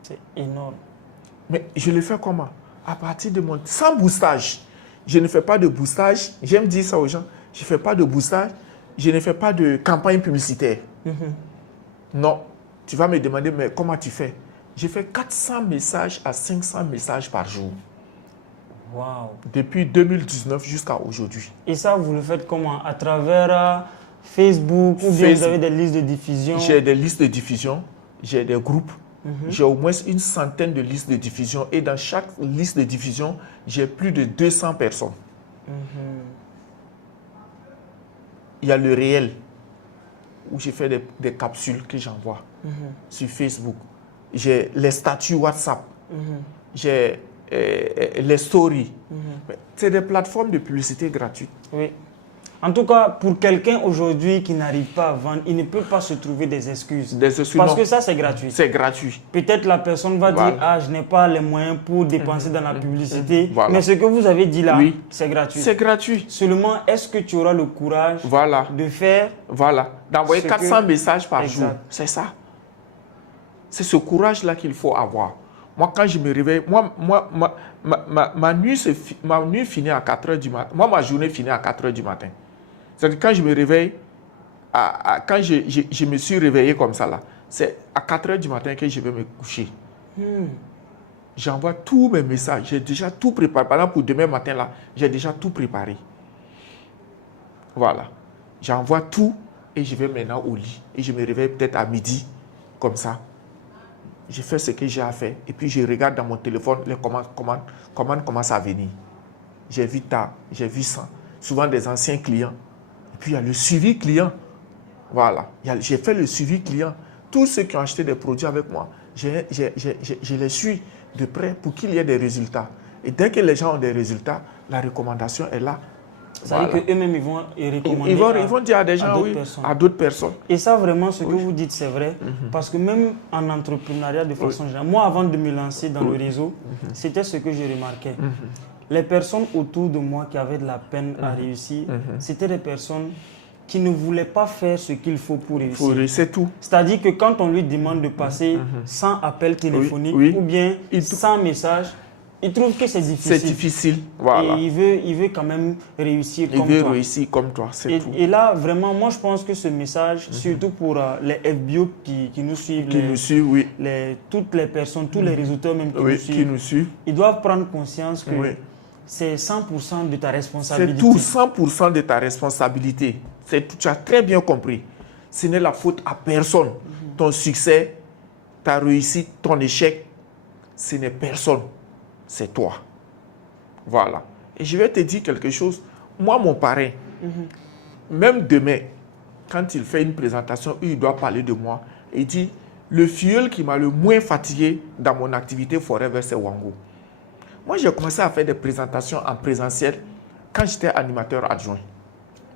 C'est énorme. Mais je le fais comment? À partir de mon... Sans boostage. Je ne fais pas de boostage. J'aime dire ça aux gens. Je ne fais pas de boostage. Je ne fais pas de campagne publicitaire. Non. Tu vas me demander, mais comment tu fais? Je fais 400 messages à 500 messages par jour. Wow. Depuis 2019 jusqu'à aujourd'hui. Et ça, vous le faites comment? À travers Facebook ou bien vous avez des listes de diffusion? J'ai des listes de diffusion. J'ai des groupes. J'ai au moins une centaine de listes de diffusion. Et dans chaque liste de diffusion, j'ai plus de 200 personnes. Il y a le réel, où j'ai fait des capsules que j'envoie sur Facebook. J'ai les statuts WhatsApp. J'ai les stories. C'est des plateformes de publicité gratuites. Oui. En tout cas, pour quelqu'un aujourd'hui qui n'arrive pas à vendre, il ne peut pas se trouver des excuses. Parce que ça, c'est gratuit. C'est gratuit. Peut-être la personne va dire, ah, je n'ai pas les moyens pour dépenser dans la publicité. Mais ce que vous avez dit là, c'est gratuit. C'est gratuit. Seulement, est-ce que tu auras le courage de faire... D'envoyer 400 messages par jour. C'est ça. C'est ce courage-là qu'il faut avoir. Moi, quand je me réveille, ma nuit finit à 4 h du matin. Moi, ma journée finit à 4 h du matin. C'est-à-dire quand je me réveille, quand je me suis réveillé comme ça, là, c'est à 4 h du matin que je vais me coucher. J'envoie tous mes messages. J'ai déjà tout préparé. Par exemple, pour demain matin, là, j'ai déjà tout préparé. Voilà. J'envoie tout et je vais maintenant au lit. Et je me réveille peut-être à midi, comme ça. Je fais ce que j'ai à faire. Et puis, je regarde dans mon téléphone, les commandes commencent à venir. J'ai vu ça, j'ai vu ça. Souvent des anciens clients. Et puis, il y a le suivi client. Voilà. J'ai fait le suivi client. Tous ceux qui ont acheté des produits avec moi, je les suis de près pour qu'il y ait des résultats. Et dès que les gens ont des résultats, la recommandation est là. Ça veut dire qu'eux-mêmes, ils vont recommander ils vont dire à des gens, à d'autres personnes. Et ça, vraiment, ce que vous dites, c'est vrai. Parce que même en entrepreneuriat, de façon générale, moi, avant de me lancer dans le réseau, c'était ce que je remarquais. Les personnes autour de moi qui avaient de la peine à réussir, c'était des personnes qui ne voulaient pas faire ce qu'il faut pour réussir. C'est tout. C'est-à-dire que quand on lui demande de passer 100 appels téléphoniques ou bien 100 messages, il trouve que c'est difficile. C'est difficile, voilà. Et il veut quand même réussir comme toi. Il veut réussir comme toi, c'est tout. Et là, vraiment, moi, je pense que ce message, surtout pour les FBO qui nous suivent, toutes les personnes, tous les résultats même qui nous suivent, ils doivent prendre conscience que c'est 100% de ta responsabilité. C'est tout 100% de ta responsabilité. Tu as très bien compris. Ce n'est la faute à personne. Ton succès, ta réussite, ton échec, ce n'est personne. C'est toi. Voilà. Et je vais te dire quelque chose. Moi, mon parrain, même demain, quand il fait une présentation où il doit parler de moi, il dit, le filleul qui m'a le moins fatigué dans mon activité Forever, c'est Wango. Moi, j'ai commencé à faire des présentations en présentiel quand j'étais animateur adjoint.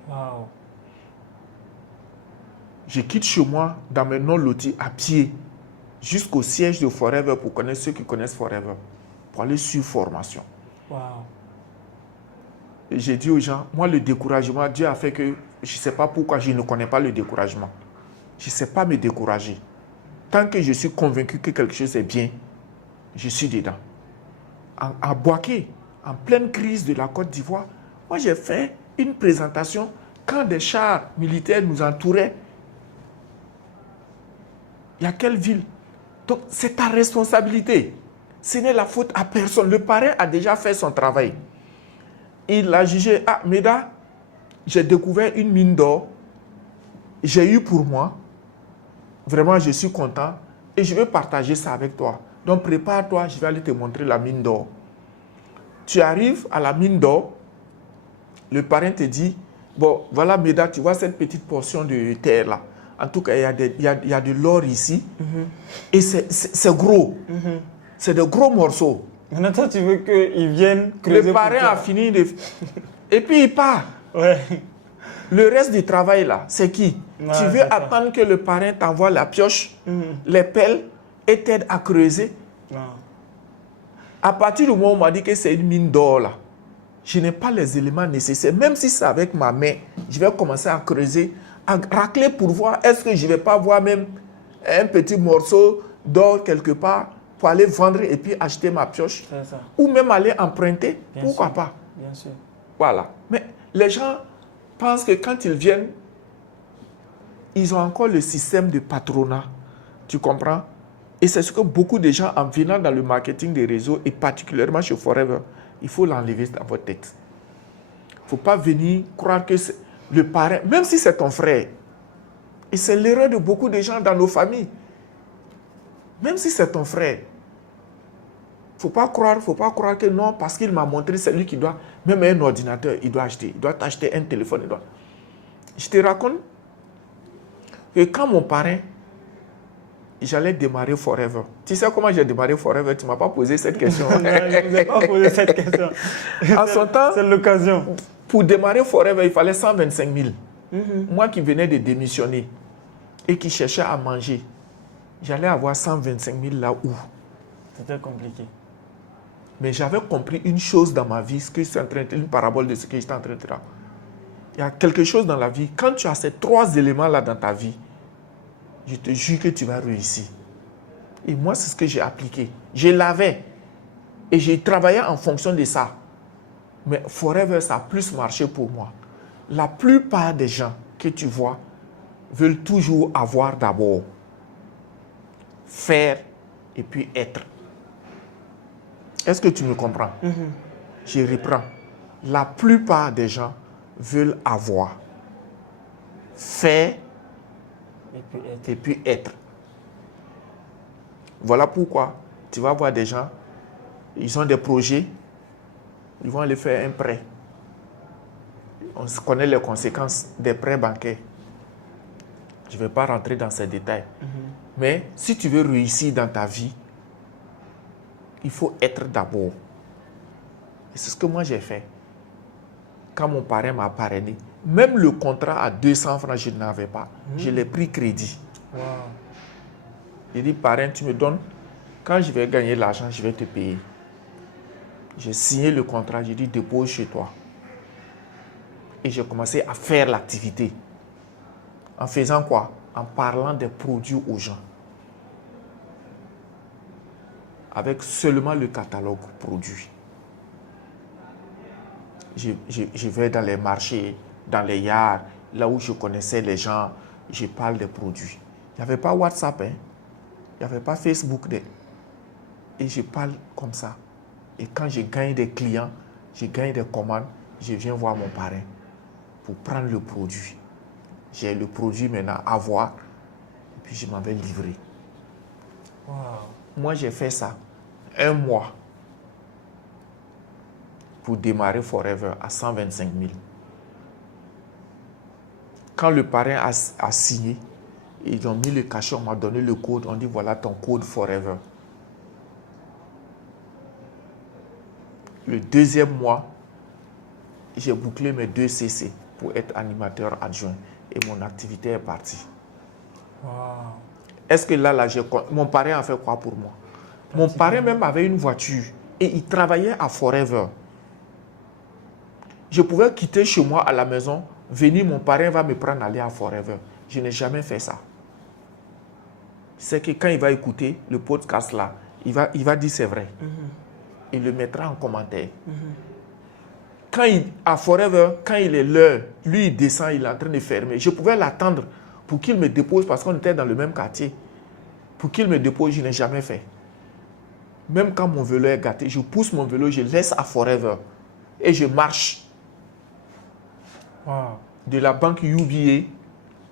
Wow. Je quitte chez moi dans mes non lotis à pied. jusqu'au siège de Forever pour connaître ceux qui connaissent Forever, pour aller sur formation. Wow. J'ai dit aux gens, moi le découragement, Dieu a fait que je ne sais pas pourquoi je ne connais pas le découragement. Je ne sais pas me décourager. Tant que je suis convaincu que quelque chose est bien, je suis dedans. À Boaké, en pleine crise de la Côte d'Ivoire, moi j'ai fait une présentation quand des chars militaires nous entouraient. Il y a quelle ville? Donc c'est ta responsabilité. Ce n'est la faute à personne. Le parrain a déjà fait son travail. Il a jugé, ah Méda, j'ai découvert une mine d'or. J'ai eu pour moi. Vraiment, je suis content. Et je veux partager ça avec toi. Donc prépare-toi, je vais aller te montrer la mine d'or. Tu arrives à la mine d'or. Le parrain te dit, bon, voilà Méda, tu vois cette petite portion de terre là. En tout cas, il y a de l'or ici. Et c'est gros. C'est de gros morceaux. Maintenant, tu veux qu'ils viennent creuser. Le parrain a fini de... Et puis il part. Ouais. Le reste du travail là, c'est qui? Ouais, tu veux attendre que le parrain t'envoie la pioche, les pelles et t'aide à creuser? Non. À partir du moment où on m'a dit que c'est une mine d'or là, je n'ai pas les éléments nécessaires. Même si c'est avec ma main, je vais commencer à creuser, à racler pour voir est-ce que je ne vais pas voir même un petit morceau d'or quelque part pour aller vendre et puis acheter ma pioche. C'est ça. Ou même aller emprunter. Bien Pourquoi sûr. Pas? Bien sûr. Voilà. Mais les gens pensent que quand ils viennent, ils ont encore le système de patronat. Tu comprends? Et c'est ce que beaucoup de gens, en venant dans le marketing des réseaux, et particulièrement chez Forever, il faut l'enlever dans votre tête. Il ne faut pas venir croire que le parrain, même si c'est ton frère, et c'est l'erreur de beaucoup de gens dans nos familles, même si c'est ton frère, il ne faut pas croire que non, parce qu'il m'a montré, c'est lui qui doit, même un ordinateur, il doit acheter, il doit t'acheter un téléphone. Je te raconte que quand mon parrain, j'allais démarrer Forever. Tu sais comment j'ai démarré Forever? Tu ne m'as pas posé cette question. Non, je ne vous ai pas posé cette question. En son temps, c'est l'occasion. Pour démarrer Forever, il fallait 125 000. Moi qui venais de démissionner et qui cherchais à manger, j'allais avoir 125 000 là où? C'était compliqué. Mais j'avais compris une chose dans ma vie, une parabole de ce que j'étais en train de dire. Il y a quelque chose dans la vie. Quand tu as ces trois éléments-là dans ta vie, je te jure que tu vas réussir. Et moi, c'est ce que j'ai appliqué. Je l'avais. Et j'ai travaillé en fonction de ça. Mais Forever, ça a plus marché pour moi. La plupart des gens que tu vois veulent toujours avoir d'abord. Faire et puis être. Est-ce que tu me comprends? Je reprends. La plupart des gens veulent avoir. Faire et puis être. Voilà pourquoi tu vas voir des gens, ils ont des projets, ils vont aller faire un prêt. On connaît les conséquences des prêts bancaires. Je ne vais pas rentrer dans ces détails. Mais si tu veux réussir dans ta vie, il faut être d'abord. Et c'est ce que moi j'ai fait. Quand mon parrain m'a parrainé, même le contrat à 200 francs, je n'avais pas. Je l'ai pris crédit. Wow. J'ai dit, parrain, tu me donnes. Quand je vais gagner l'argent, je vais te payer. J'ai signé le contrat, j'ai dit, dépose chez toi. Et j'ai commencé à faire l'activité. En faisant quoi? En parlant des produits aux gens. Avec seulement le catalogue produit. Je vais dans les marchés, dans les yards, là où je connaissais les gens, je parle des produits. Il n'y avait pas WhatsApp, il n'y avait pas Facebook. Et je parle comme ça. Et quand je gagne des clients, je gagne des commandes, je viens voir mon parrain pour prendre le produit. J'ai le produit maintenant à voir, et puis je m'en vais livrer. Wow. Moi, j'ai fait ça 1 mois pour démarrer Forever à 125 000. Quand le parrain a signé, ils ont mis le cachet, on m'a donné le code, on dit voilà ton code Forever. Le 2e mois, j'ai bouclé mes 2 CC pour être animateur adjoint et mon activité est partie. Wow. Est-ce que là, mon parrain a fait quoi pour moi? Mon parrain même avait une voiture et il travaillait à Forever. Je pouvais quitter chez moi à la maison, venir, mon parrain va me prendre, aller à Forever. Je n'ai jamais fait ça. C'est que quand il va écouter le podcast là, il va dire c'est vrai. Il le mettra en commentaire. À Forever, quand il est l'heure, lui il descend, il est en train de fermer. Je pouvais l'attendre pour qu'il me dépose parce qu'on était dans le même quartier. Pour qu'il me dépose, je n'ai jamais fait. Même quand mon vélo est gâté, je pousse mon vélo, je laisse à Forever et je marche. Wow. De la banque UBA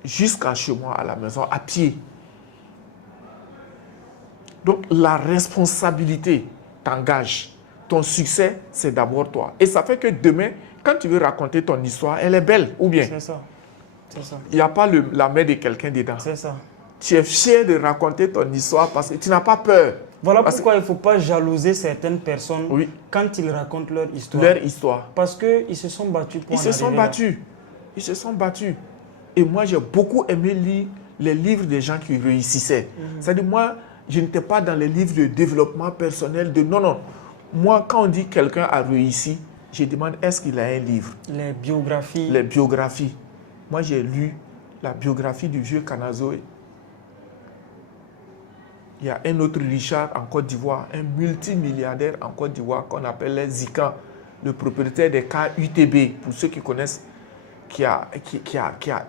jusqu'à chez moi à la maison à pied. Donc la responsabilité t'engage. Ton succès, c'est d'abord toi. Et ça fait que demain, quand tu veux raconter ton histoire, elle est belle, ou bien? C'est ça. C'est ça. Il n'y a pas la main de quelqu'un dedans. C'est ça. Tu es fier de raconter ton histoire parce que tu n'as pas peur. Voilà pourquoi il ne faut pas jalouser certaines personnes quand ils racontent leur histoire. Leur histoire. Parce qu'ils se sont battus pour en arriver là. Ils se sont battus. Et moi, j'ai beaucoup aimé lire les livres des gens qui réussissaient. C'est-à-dire, moi, je n'étais pas dans les livres de développement personnel. Non. Moi, quand on dit quelqu'un a réussi, je demande est-ce qu'il a un livre? Les biographies. Les biographies. Moi, j'ai lu la biographie du vieux Kanazoe. Il y a un autre Richard en Côte d'Ivoire, un multimilliardaire en Côte d'Ivoire qu'on appelle les Zikan, le propriétaire des KUTB, pour ceux qui connaissent, qui a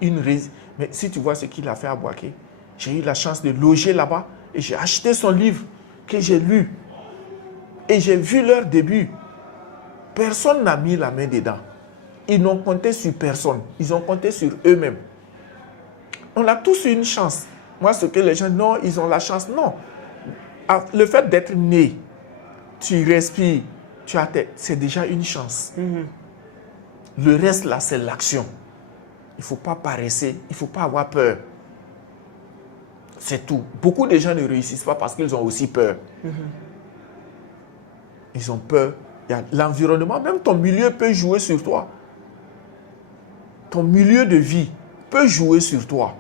une raison. Mais si tu vois ce qu'il a fait à Boaké, j'ai eu la chance de loger là-bas et j'ai acheté son livre que j'ai lu. Et j'ai vu leur début. Personne n'a mis la main dedans. Ils n'ont compté sur personne. Ils ont compté sur eux-mêmes. On a tous eu une chance. Moi, ce que les gens, non, ils ont la chance. Non. Le fait d'être né, tu respires, c'est déjà une chance. Le reste, là, c'est l'action. Il ne faut pas paresser, il ne faut pas avoir peur. C'est tout. Beaucoup de gens ne réussissent pas parce qu'ils ont aussi peur. Ils ont peur. Il y a l'environnement, même ton milieu peut jouer sur toi. Ton milieu de vie peut jouer sur toi.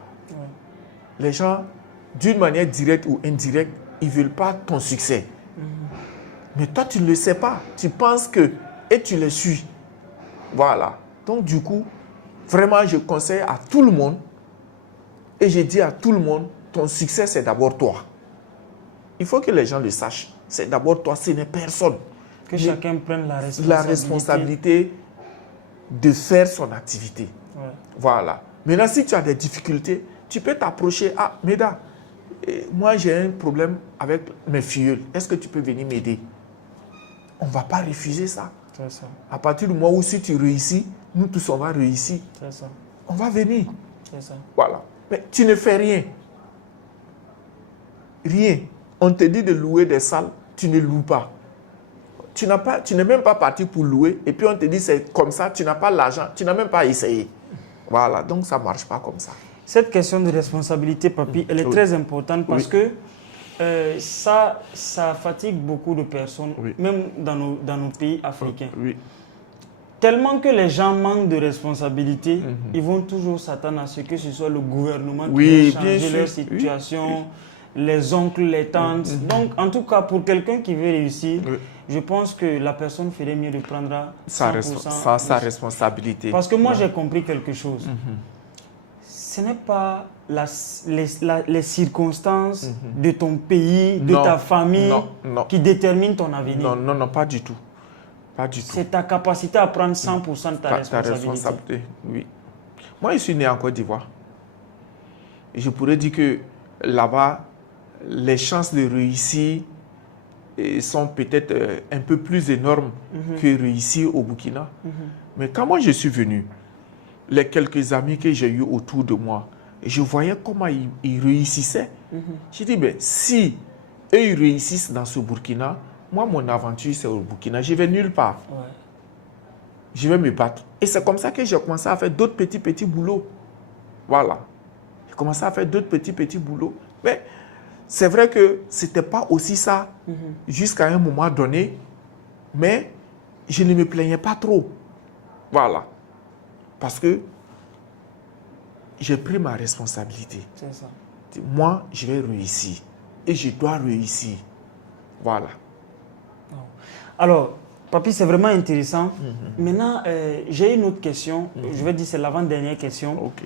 Les gens, d'une manière directe ou indirecte, ils ne veulent pas ton succès. Mais toi, tu ne le sais pas. Tu penses que... Et tu les suis. Voilà. Donc, du coup, vraiment, je conseille à tout le monde, et je dis à tout le monde, ton succès, c'est d'abord toi. Il faut que les gens le sachent. C'est d'abord toi, ce n'est personne. Que chacun prenne la responsabilité de faire son activité. Voilà. Maintenant, si tu as des difficultés, tu peux t'approcher. Ah, Meda, moi j'ai un problème avec mes filles. Est-ce que tu peux venir m'aider? On ne va pas refuser ça. C'est ça. À partir du moment où si tu réussis, nous tous on va réussir. C'est ça. On va venir. C'est ça. Voilà. Mais tu ne fais rien. Rien. On te dit de louer des salles, tu ne loues pas. Tu n'es même pas parti pour louer et puis on te dit c'est comme ça, tu n'as pas l'argent, tu n'as même pas essayé. Voilà, donc ça ne marche pas comme ça. Cette question de responsabilité, Papi, elle est très importante parce que ça fatigue beaucoup de personnes, même dans nos pays africains. Tellement que les gens manquent de responsabilité, ils vont toujours s'attendre à ce que ce soit le gouvernement qui va changer leur situation, les oncles, les tantes. Donc, en tout cas, pour quelqu'un qui veut réussir, je pense que la personne ferait mieux de prendre 100% sa responsabilité. Parce que moi, j'ai compris quelque chose. Ce n'est pas les circonstances de ton pays, de ta famille qui déterminent ton avenir. Non, pas du tout. Pas du tout. C'est ta capacité à prendre 100% de ta responsabilité. Oui. Moi, je suis né en Côte d'Ivoire. Je pourrais dire que là-bas, les chances de réussir sont peut-être un peu plus énormes que réussir au Burkina. Mais quand moi je suis venu, les quelques amis que j'ai eus autour de moi, je voyais comment ils réussissaient. J'ai dit, mais si eux ils réussissent dans ce Burkina, moi mon aventure c'est au Burkina, je vais nulle part. Je vais me battre. Et c'est comme ça que j'ai commencé à faire d'autres petits boulots. Voilà. J'ai commencé à faire d'autres petits boulots. Mais c'est vrai que ce n'était pas aussi ça jusqu'à un moment donné, mais je ne me plaignais pas trop. Voilà. Parce que j'ai pris ma responsabilité. C'est ça. Moi, je vais réussir. Et je dois réussir. Voilà. Alors, Papy, c'est vraiment intéressant. Maintenant, j'ai une autre question. Je vais dire c'est l'avant-dernière question. OK.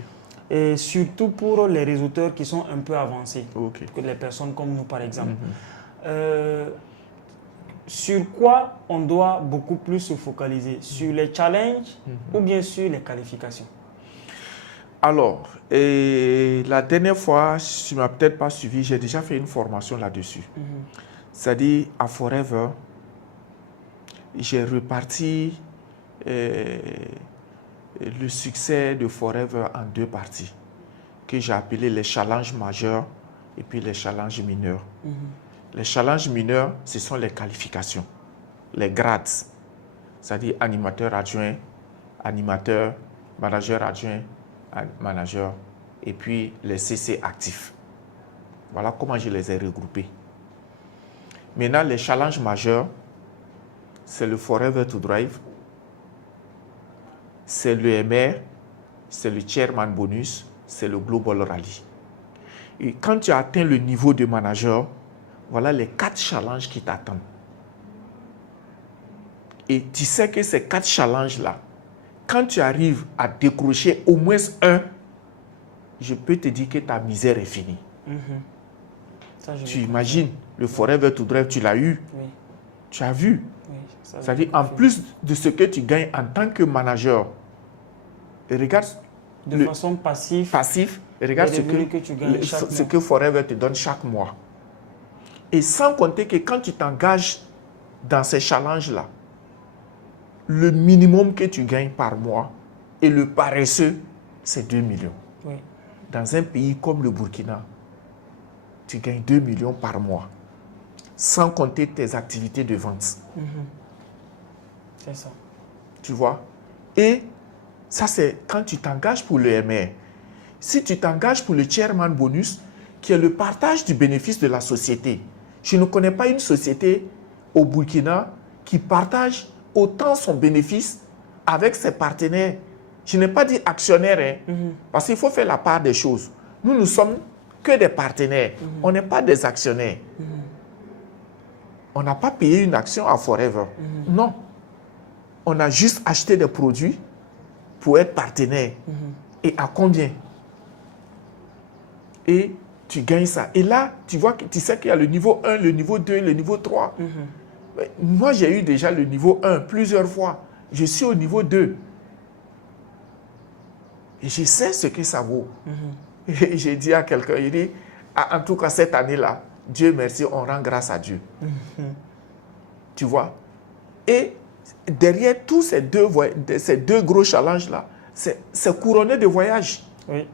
Et surtout pour les réseauteurs qui sont un peu avancés, OK. que les personnes comme nous, par exemple. Sur quoi on doit beaucoup plus se focaliser? Sur les challenges ou bien sur les qualifications? Alors, la dernière fois, tu ne m'as peut-être pas suivi, j'ai déjà fait une formation là-dessus. C'est-à-dire, à Forever, j'ai reparti le succès de Forever en 2 parties, que j'ai appelé les challenges majeurs et puis les challenges mineurs. Les challenges mineurs, ce sont les qualifications, les grades, c'est-à-dire animateur adjoint, animateur, manager adjoint, manager, et puis les CC actifs. Voilà comment je les ai regroupés. Maintenant, les challenges majeurs, c'est le Forever to Drive, c'est le MR, c'est le Chairman Bonus, c'est le Global Rally. Et quand tu as atteint le niveau de manager, voilà les 4 challenges qui t'attendent. Et tu sais que ces 4 challenges-là, quand tu arrives à décrocher au moins un, je peux te dire que ta misère est finie. Ça, Tu imagines, le Forever to Drive, tu l'as eu. Oui. Tu as vu. Oui, C'est-à-dire, en plus de ce que tu gagnes en tant que manager, regarde de façon passive, regarde ce que Forever te donne chaque mois. Et sans compter que quand tu t'engages dans ces challenges-là, le minimum que tu gagnes par mois et le paresseux, c'est 2 millions. Oui. Dans un pays comme le Burkina, tu gagnes 2 millions par mois, sans compter tes activités de vente. C'est ça. Tu vois? Et ça, c'est quand tu t'engages pour le MR. Si tu t'engages pour le Chairman Bonus, qui est le partage du bénéfice de la société, je ne connais pas une société au Burkina qui partage autant son bénéfice avec ses partenaires. Je n'ai pas dit actionnaires, parce qu'il faut faire la part des choses. Nous ne sommes que des partenaires. On n'est pas des actionnaires. On n'a pas payé une action à Forever. Non. On a juste acheté des produits pour être partenaire. Et à combien? Et tu gagnes ça. Et là, tu vois, tu sais qu'il y a le niveau 1, le niveau 2, le niveau 3. Moi, j'ai eu déjà le niveau 1 plusieurs fois. Je suis au niveau 2. Et je sais ce que ça vaut. Et j'ai dit à quelqu'un, il dit, en tout cas cette année-là, Dieu merci, on rend grâce à Dieu. Tu vois? Et derrière tous ces deux gros challenges-là, c'est couronné de voyages. Oui.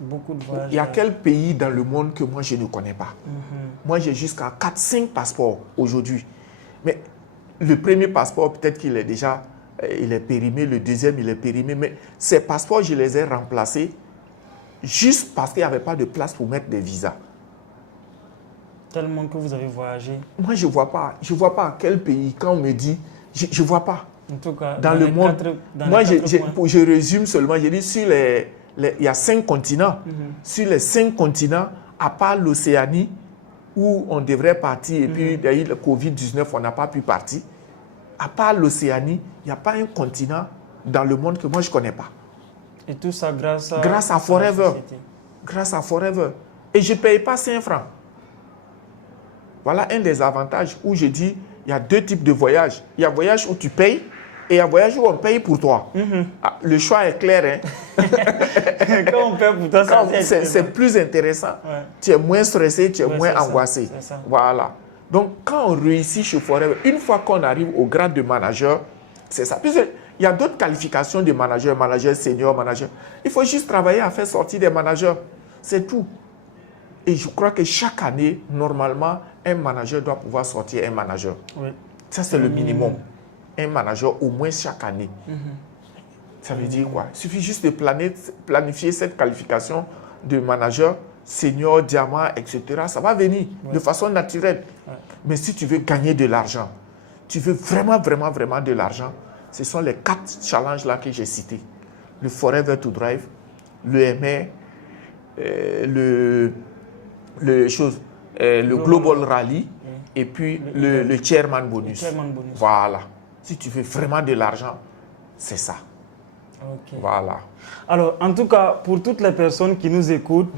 Beaucoup de voyages. Il y a quel pays dans le monde que moi je ne connais pas? Moi j'ai jusqu'à 4-5 passeports aujourd'hui. Mais le premier passeport, peut-être qu'il est déjà il est périmé, le deuxième il est périmé. Mais ces passeports, je les ai remplacés juste parce qu'il n'y avait pas de place pour mettre des visas. Tellement que vous avez voyagé. Moi je ne vois pas. Je ne vois pas à quel pays, quand on me dit, je ne vois pas. En tout cas, dans le monde. Moi je résume seulement, je dis sur il y a 5 continents. Sur les 5 continents, à part l'Océanie, où on devrait partir, et puis il y a eu le Covid-19, on n'a pas pu partir. À part l'Océanie, il n'y a pas un continent dans le monde que moi je ne connais pas. Et tout ça grâce à Forever. Grâce à Forever. Et je ne paye pas 5 francs. Voilà un des avantages où je dis, il y a 2 types de voyages. Il y a un voyage où tu payes, et un voyage où on paye pour toi. Le choix est clair. Quand on paye pour toi, c'est plus intéressant. Ouais. Tu es moins stressé, tu es moins angoissé. Voilà. Donc, quand on réussit chez Forever, une fois qu'on arrive au grade de manager, c'est ça. Puis, il y a d'autres qualifications de manager, manager senior, manager. Il faut juste travailler à faire sortir des managers. C'est tout. Et je crois que chaque année, normalement, un manager doit pouvoir sortir un manager. Oui. Ça, c'est le minimum. Un manager au moins chaque année. Ça veut dire quoi? Il suffit juste de planifier cette qualification de manager, senior, diamant, etc. Ça va venir de façon naturelle. Mais si tu veux gagner de l'argent, tu veux vraiment, vraiment, vraiment de l'argent, ce sont les 4 challenges-là que j'ai cités. Le Forever to Drive, le MR, le Global Rally et puis le Chairman Bonus. Voilà. Si tu veux vraiment de l'argent, c'est ça. Okay. Voilà. Alors, en tout cas, pour toutes les personnes qui nous écoutent,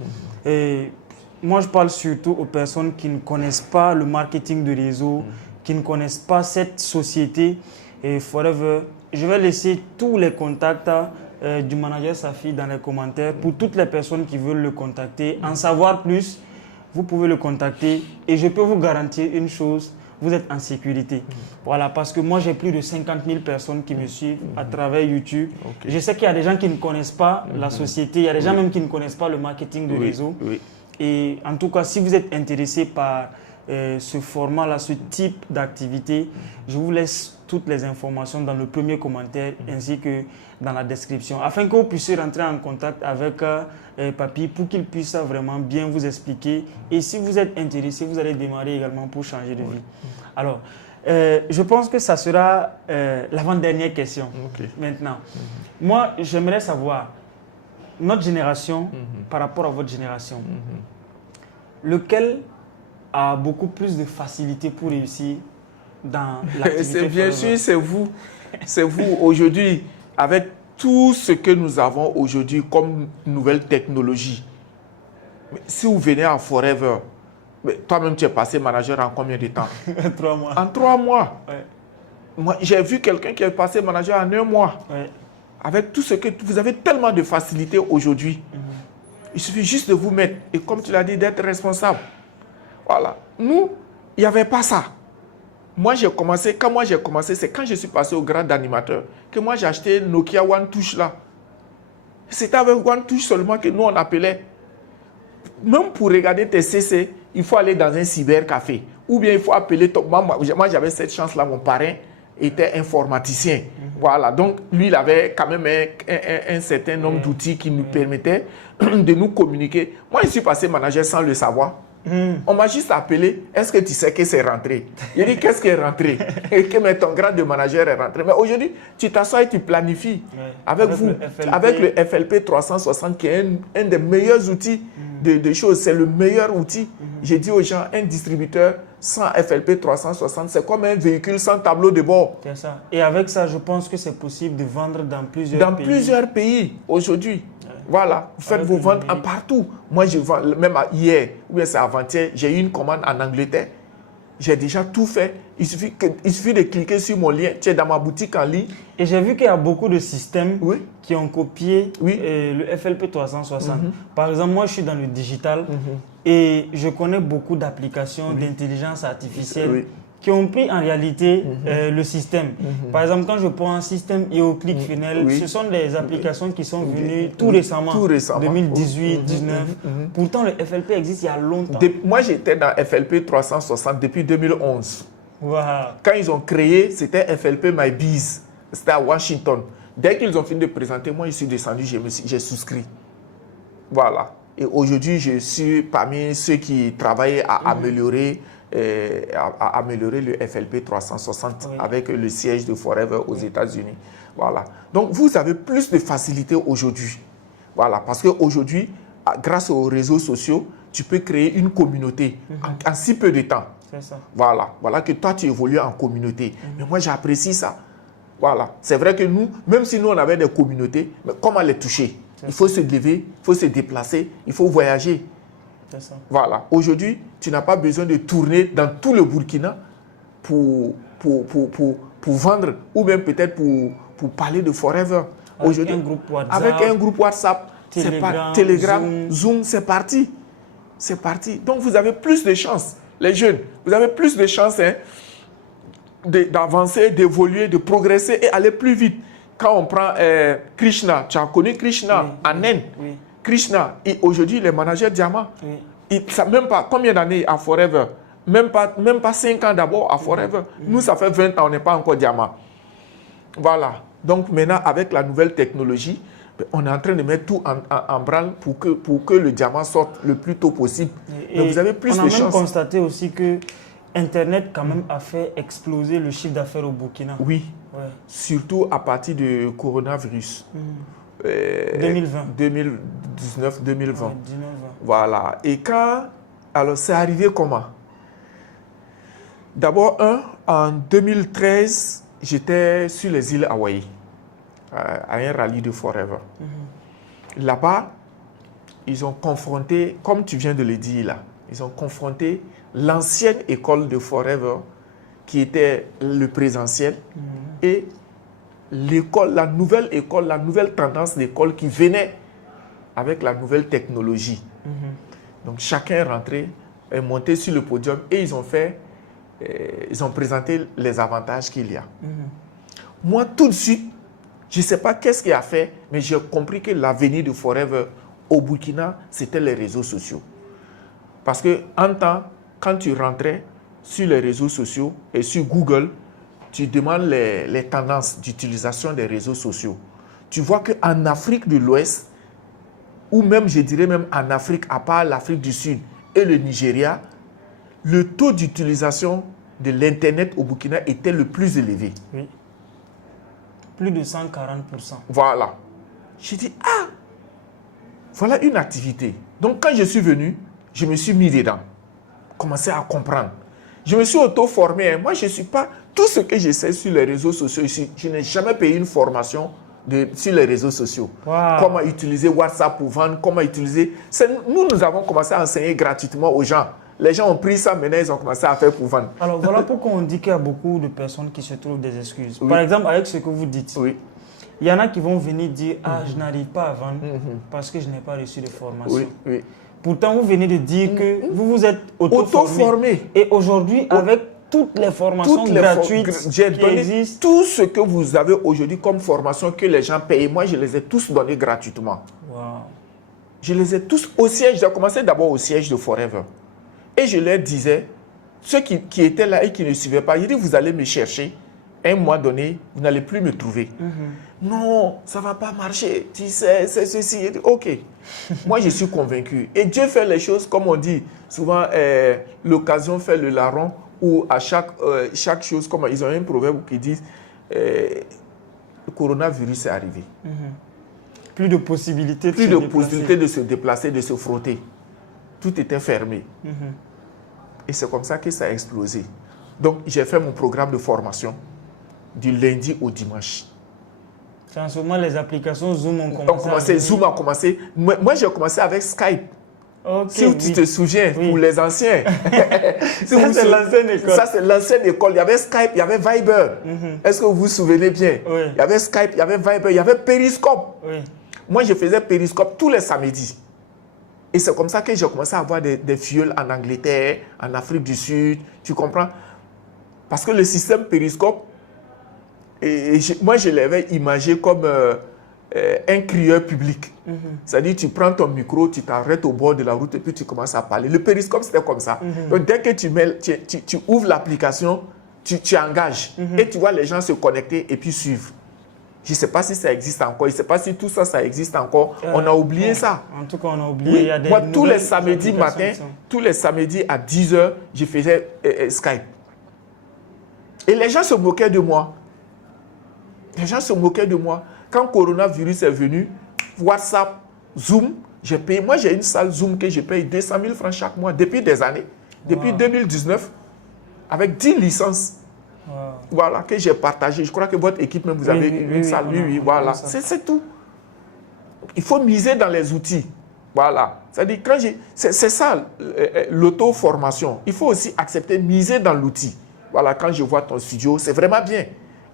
moi je parle surtout aux personnes qui ne connaissent pas le marketing de réseau, qui ne connaissent pas cette société et Forever. Je vais laisser tous les contacts du manager Safi dans les commentaires pour toutes les personnes qui veulent le contacter. En savoir plus, vous pouvez le contacter et je peux vous garantir une chose, vous êtes en sécurité. Voilà, parce que moi j'ai plus de 50 000 personnes qui me suivent à travers YouTube. Okay. Je sais qu'il y a des gens qui ne connaissent pas la société, il y a des gens même qui ne connaissent pas le marketing de réseau. Et en tout cas, si vous êtes intéressé par ce format-là, ce type d'activité, je vous laisse toutes les informations dans le premier commentaire ainsi que dans la description, afin que vous puissiez rentrer en contact avec Papy pour qu'il puisse vraiment bien vous expliquer. Et si vous êtes intéressé, vous allez démarrer également pour changer de vie. Alors, je pense que ça sera l'avant-dernière question maintenant. Moi, j'aimerais savoir, notre génération par rapport à votre génération, lequel a beaucoup plus de facilité pour réussir dans l'activité? C'est bien sûr, c'est vous. C'est vous. Aujourd'hui, avec tout ce que nous avons aujourd'hui comme nouvelle technologie, si vous venez à Forever, toi-même tu es passé manager en combien de temps? 3 mois. En 3 mois. Ouais. Moi, j'ai vu quelqu'un qui est passé manager en 1 mois. Ouais. Avec tout ce que vous avez tellement de facilité aujourd'hui. Il suffit juste de vous mettre et comme tu l'as dit, d'être responsable. Voilà. Nous, il n'y avait pas ça. Moi, quand moi j'ai commencé, c'est quand je suis passé au grade d'animateur que moi j'ai acheté Nokia One Touch là. C'était avec One Touch seulement que nous on appelait. Même pour regarder tes CC, il faut aller dans un cybercafé. Ou bien il faut appeler ton... Moi j'avais cette chance là, mon parrain était informaticien. Voilà, donc lui il avait quand même un certain nombre d'outils qui nous permettaient de nous communiquer. Moi je suis passé manager sans le savoir. On m'a juste appelé, est-ce que tu sais que c'est rentré? Il dit, qu'est-ce qui est rentré? Et que ton grade de manager est rentré. Mais aujourd'hui, tu t'assois et tu planifies avec vous, avec le FLP 360 qui est un des meilleurs outils de choses. C'est le meilleur outil. J'ai dit aux gens, un distributeur sans FLP 360, c'est comme un véhicule sans tableau de bord. C'est ça. Et avec ça, je pense que c'est possible de vendre dans plusieurs pays. Dans plusieurs pays aujourd'hui. Voilà, vous faites vos ventes partout. Moi, je vends, même hier, ou bien c'est avant-hier, j'ai eu une commande en Angleterre. J'ai déjà tout fait. Il suffit de cliquer sur mon lien. Tu es dans ma boutique en ligne. Et j'ai vu qu'il y a beaucoup de systèmes qui ont copié le FLP 360. Par exemple, moi, je suis dans le digital et je connais beaucoup d'applications d'intelligence artificielle qui ont pris en réalité le système. Par exemple, quand je prends un système EOClick Funnel, ce sont des applications qui sont venues tout récemment, 2018, 2019. Pourtant, le FLP existe il y a longtemps. Moi, j'étais dans FLP 360 depuis 2011. Wow. Quand ils ont créé, c'était FLP My Biz. C'était à Washington. Dès qu'ils ont fini de présenter, moi, je suis descendu, j'ai souscrit. Voilà. Et aujourd'hui, je suis parmi ceux qui travaillent à améliorer le FLP 360 avec le siège de Forever aux États-Unis. Voilà. Donc, vous avez plus de facilité aujourd'hui. Voilà. Parce qu'aujourd'hui, grâce aux réseaux sociaux, tu peux créer une communauté en si peu de temps. C'est ça. Voilà. Voilà que toi, tu évolues en communauté. Mais moi, j'apprécie ça. Voilà. C'est vrai que nous, même si nous, on avait des communautés, mais comment les toucher? Il faut se lever, il faut se déplacer, il faut voyager. C'est ça. Voilà. Aujourd'hui, tu n'as pas besoin de tourner dans tout le Burkina pour vendre ou même peut-être pour parler de Forever. Avec un groupe WhatsApp. Avec un groupe WhatsApp. Telegram, Zoom, c'est parti. C'est parti. Donc, vous avez plus de chances, les jeunes. Vous avez plus de chances d'avancer, d'évoluer, de progresser et aller plus vite. Quand on prend Krishna, tu as connu Krishna en Inde. Krishna, aujourd'hui, les managers diamants, même pas combien d'années à Forever? Même pas 5 ans d'abord à Forever. Nous, ça fait 20 ans, on n'est pas encore diamant. Voilà. Donc maintenant, avec la nouvelle technologie, on est en train de mettre tout en branle pour que le diamant sorte le plus tôt possible. Mais vous avez plus de chances. On a même constaté aussi que Internet quand même a fait exploser le chiffre d'affaires au Burkina. Oui, surtout à partir du coronavirus. 2020. 2019-2020. Ouais, 19-20. Voilà. Et alors c'est arrivé comment? D'abord, en 2013, j'étais sur les îles Hawaï, à un rallye de Forever. Là-bas, ils ont confronté, comme tu viens de le dire là, ils ont confronté l'ancienne école de Forever, qui était le présentiel, et l'école, la nouvelle tendance d'école qui venait avec la nouvelle technologie. Donc chacun est rentré, est monté sur le podium et ils ont présenté les avantages qu'il y a. Moi, tout de suite, je ne sais pas qu'est-ce qui a fait, mais j'ai compris que l'avenir de Forever au Burkina, c'était les réseaux sociaux. Parce que en temps, quand tu rentrais sur les réseaux sociaux et sur Google, tu demandes les tendances d'utilisation des réseaux sociaux. Tu vois qu'en Afrique de l'Ouest, ou même, je dirais même en Afrique, à part l'Afrique du Sud et le Nigeria, le taux d'utilisation de l'Internet au Burkina était le plus élevé. Oui. Plus de 140%. Voilà. J'ai dit, voilà une activité. Donc, quand je suis venu, je me suis mis dedans, commencé à comprendre. Je me suis auto-formé. Moi, je ne suis pas... Tout ce que je sais sur les réseaux sociaux ici, je n'ai jamais payé une formation sur les réseaux sociaux. Wow. Comment utiliser WhatsApp pour vendre, comment utiliser... Nous avons commencé à enseigner gratuitement aux gens. Les gens ont pris ça, maintenant ils ont commencé à faire pour vendre. Alors voilà pourquoi on dit qu'il y a beaucoup de personnes qui se trouvent des excuses. Oui. Par exemple, avec ce que vous dites, Oui. il y en a qui vont venir dire « Ah, je n'arrive pas à vendre parce que je n'ai pas reçu de formation. Oui, oui. Pourtant, vous venez de dire que vous vous êtes auto-formé. Et aujourd'hui, avec toutes les formations gratuites j'ai qui donné existent, tout ce que vous avez aujourd'hui comme formation que les gens payent. Moi, je les ai tous donnés gratuitement. wow. Je les ai tous au siège. J'ai commencé d'abord au siège de Forever. Et je leur disais, ceux qui étaient là et qui ne suivaient pas, je dis, vous allez me chercher. Un mois donné, vous n'allez plus me trouver. Non, ça ne va pas marcher. Tu sais, c'est ceci. Je dis, OK. Moi, je suis convaincu. Et Dieu fait les choses, comme on dit, souvent, l'occasion fait le larron, ou à chaque chose, comme ils ont un proverbe qui dit, le coronavirus est arrivé. Plus de possibilités Plus de possibilités de se déplacer, de se frotter. Tout était fermé. Et c'est comme ça que ça a explosé. Donc, j'ai fait mon programme de formation du lundi au dimanche. C'est en ce moment les applications Zoom ont commencé. Zoom a commencé. Moi, j'ai commencé avec Skype. Okay, si tu te souviens, pour les anciens. Ça, c'est l'ancienne école. Ça, c'est l'ancienne école. Il y avait Skype, il y avait Viber. Est-ce que vous vous souvenez bien? Oui. Il y avait Skype, il y avait Viber, il y avait Periscope. Oui. Moi, je faisais Periscope tous les samedis. Et c'est comme ça que j'ai commencé à avoir des filleuls en Angleterre, en Afrique du Sud. Tu comprends? Parce que le système Periscope, moi, je l'avais imagé comme un crieur public. C'est-à-dire, tu prends ton micro, tu t'arrêtes au bord de la route et puis tu commences à parler. Le Periscope, c'était comme ça. Donc, dès que tu ouvres l'application, tu engages et tu vois les gens se connecter et puis suivre. Je ne sais pas si ça existe encore. Je ne sais pas si tout ça, ça existe encore. On a oublié ça. En tout cas, on a oublié. Oui. Il y a des moi, tous les samedis matin, tous les samedis à 10h, je faisais Skype. Et les gens se moquaient de moi. Les gens se moquaient de moi. Quand le coronavirus est venu, WhatsApp, Zoom, j'ai payé. Moi, j'ai une salle Zoom que je paye 200 000 francs chaque mois depuis des années. Depuis 2019, avec 10 licences. Voilà, que j'ai partagé. Je crois que votre équipe, même, vous avez une salle. Oui, voilà. C'est tout. Il faut miser dans les outils. Voilà. C'est-à-dire, c'est ça, l'auto-formation. Il faut aussi accepter, miser dans l'outil. Voilà, quand je vois ton studio, c'est vraiment bien.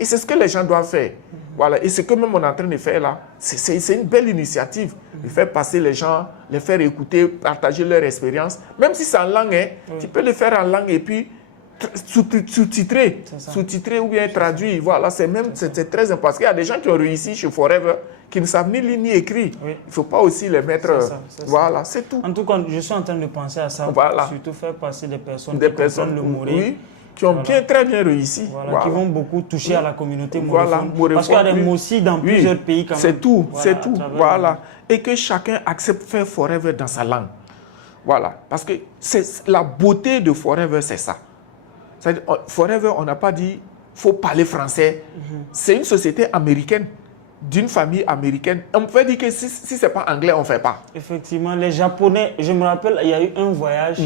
Et c'est ce que les gens doivent faire. Voilà. Et ce que même on est en train de faire là, c'est une belle initiative. De faire passer les gens, les faire écouter, partager leur expérience. Même si c'est en langue, tu peux le faire en langue et puis sous-titrer ou bien traduire. Voilà, c'est très important. Parce qu'il y a des gens qui ont réussi chez Forever qui ne savent ni lire ni écrire. Il ne faut pas aussi les mettre... Voilà, c'est tout. En tout cas, je suis en train de penser à ça. Voilà. Surtout faire passer des personnes qui comprennent le Moré. Oui, qui ont très bien réussi. Voilà, qui vont beaucoup toucher à la communauté moréphone. Parce qu'il y a des mots aussi dans plusieurs pays quand même. C'est tout, c'est tout. Voilà. Et que chacun accepte faire Forever dans sa langue. Voilà. Parce que la beauté de Forever, c'est ça. C'est-à-dire, Forever, on n'a pas dit faut parler français. C'est une société américaine. d'une famille américaine. On peut dire que si ce n'est pas anglais, on ne fait pas. Effectivement, les Japonais, je me rappelle, il y a eu un voyage,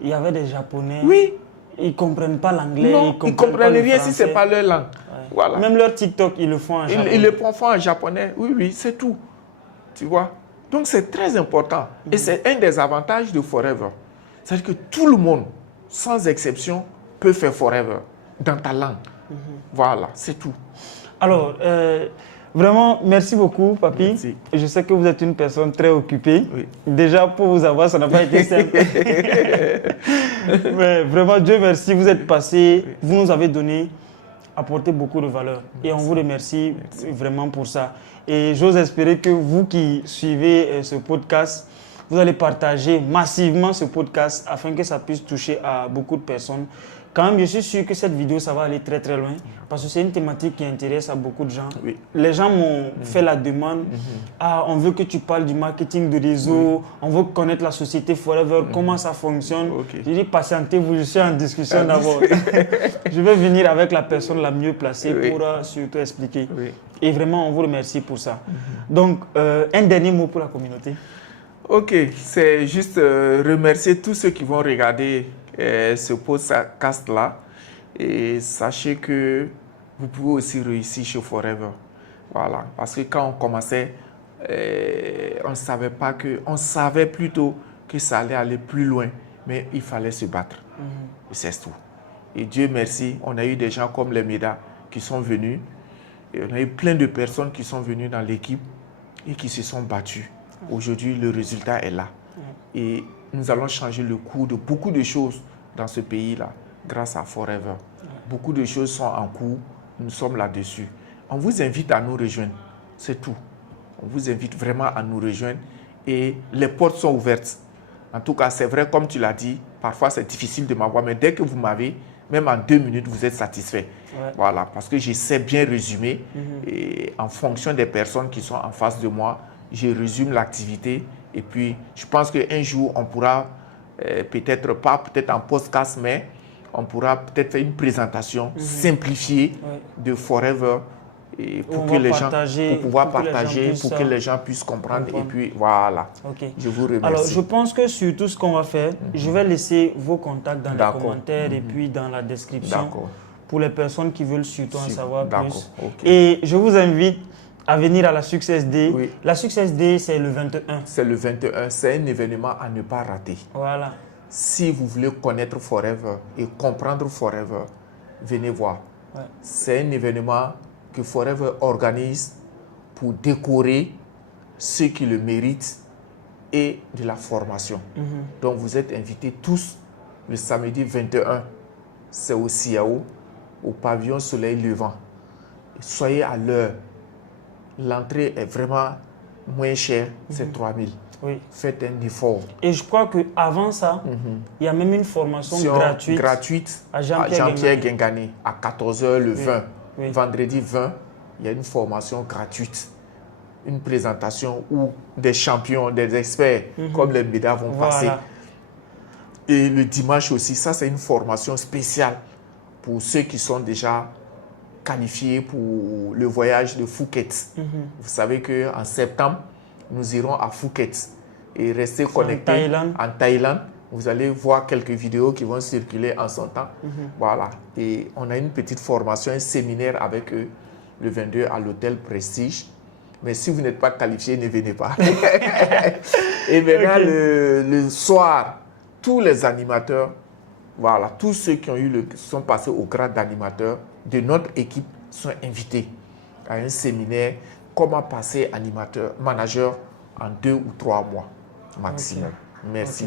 il y avait des Japonais. Oui. Ils ne comprennent pas l'anglais. Non, ils ne comprennent rien si ce n'est pas leur langue. Ouais. Voilà. Même leur TikTok, ils le font en japonais. Ils le font en japonais. Oui, c'est tout. Tu vois? Donc, c'est très important. Et c'est un des avantages de Forever. C'est-à-dire que tout le monde, sans exception, peut faire Forever dans ta langue. Voilà, c'est tout. Alors, vraiment, merci beaucoup, Papi. Merci. Je sais que vous êtes une personne très occupée. Oui. Déjà, pour vous avoir, ça n'a pas été simple. Mais vraiment, Dieu merci, vous êtes passé, vous nous avez apporté beaucoup de valeur. Et on vous remercie vraiment pour ça. Et j'ose espérer que vous qui suivez ce podcast, vous allez partager massivement ce podcast afin que ça puisse toucher à beaucoup de personnes. Quand même, je suis sûr que cette vidéo, ça va aller très très loin parce que c'est une thématique qui intéresse à beaucoup de gens. Oui. Les gens m'ont fait la demande. Ah, on veut que tu parles du marketing de réseau, on veut connaître la société Forever, comment ça fonctionne. Okay. J'ai dit, patientez-vous, je suis en discussion d'abord. Je vais venir avec la personne la mieux placée pour surtout expliquer. Oui. Et vraiment, on vous remercie pour ça. Donc, un dernier mot pour la communauté. Ok, c'est juste remercier tous ceux qui vont regarder ce podcast-là. Et sachez que vous pouvez aussi réussir chez Forever. Voilà, parce que quand on commençait, on ne savait pas que, on savait plutôt que ça allait aller plus loin, mais il fallait se battre. C'est tout. Et Dieu merci, on a eu des gens comme les Médas qui sont venus. Et on a eu plein de personnes qui sont venues dans l'équipe et qui se sont battues. Aujourd'hui, le résultat est là. Et nous allons changer le cours de beaucoup de choses dans ce pays-là, grâce à Forever. Beaucoup de choses sont en cours, nous sommes là-dessus. On vous invite à nous rejoindre, c'est tout. On vous invite vraiment à nous rejoindre et les portes sont ouvertes. En tout cas, c'est vrai, comme tu l'as dit, parfois c'est difficile de m'avoir, mais dès que vous m'avez, même en 2 minutes, vous êtes satisfait. Voilà, parce que je sais bien résumer et en fonction des personnes qui sont en face de moi, je résume l'activité et puis je pense qu'un jour, on pourra, peut-être en podcast, mais on pourra peut-être faire une présentation simplifiée de Forever et pour que les gens pour pouvoir partager, pour que les gens puissent comprendre et puis voilà. Je vous remercie. Alors, je pense que surtout ce qu'on va faire, je vais laisser vos contacts dans les commentaires et puis dans la description pour les personnes qui veulent surtout en savoir plus. Et je vous invite à venir à la Success Day. La Success Day, c'est le 21. C'est le 21. C'est un événement à ne pas rater. Voilà. Si vous voulez connaître Forever et comprendre Forever, venez voir. C'est un événement que Forever organise pour décorer ceux qui le méritent et de la formation. Donc, vous êtes invités tous le samedi 21. C'est au CIAO, au pavillon Soleil Levant. Soyez à l'heure. L'entrée est vraiment moins chère, c'est 3 000. Faites un effort. Et je crois qu'avant ça, il y a même une formation gratuite à Jean-Pierre Guingané à 14h le 20. Vendredi 20, il y a une formation gratuite. Une présentation où des champions, des experts comme les Médas vont passer. Et le dimanche aussi, ça c'est une formation spéciale pour ceux qui sont déjà qualifiés pour le voyage de Phuket. Vous savez qu'en septembre, nous irons à Phuket et restez connectés en Thaïlande. Vous allez voir quelques vidéos qui vont circuler en son temps. Voilà. Et on a une petite formation, un séminaire avec eux le 22 à l'hôtel Prestige. Mais si vous n'êtes pas qualifié, ne venez pas. Et maintenant, le soir, tous les animateurs, voilà, tous ceux qui sont passés au grade d'animateur de notre équipe sont invités à un séminaire comment passer manager en 2 ou 3 mois maximum. Merci.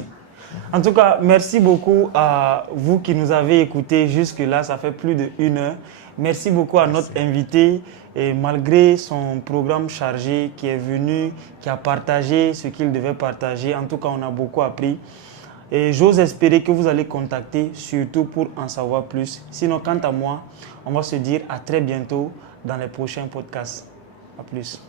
En tout cas, merci beaucoup à vous qui nous avez écoutés jusque-là. Ça fait plus d'1 heure. Merci beaucoup à notre invité. Et malgré son programme chargé, qui est venu, qui a partagé ce qu'il devait partager. En tout cas, on a beaucoup appris. Et j'ose espérer que vous allez contacter, surtout pour en savoir plus. Sinon, quant à moi, on va se dire à très bientôt dans les prochains podcasts. À plus.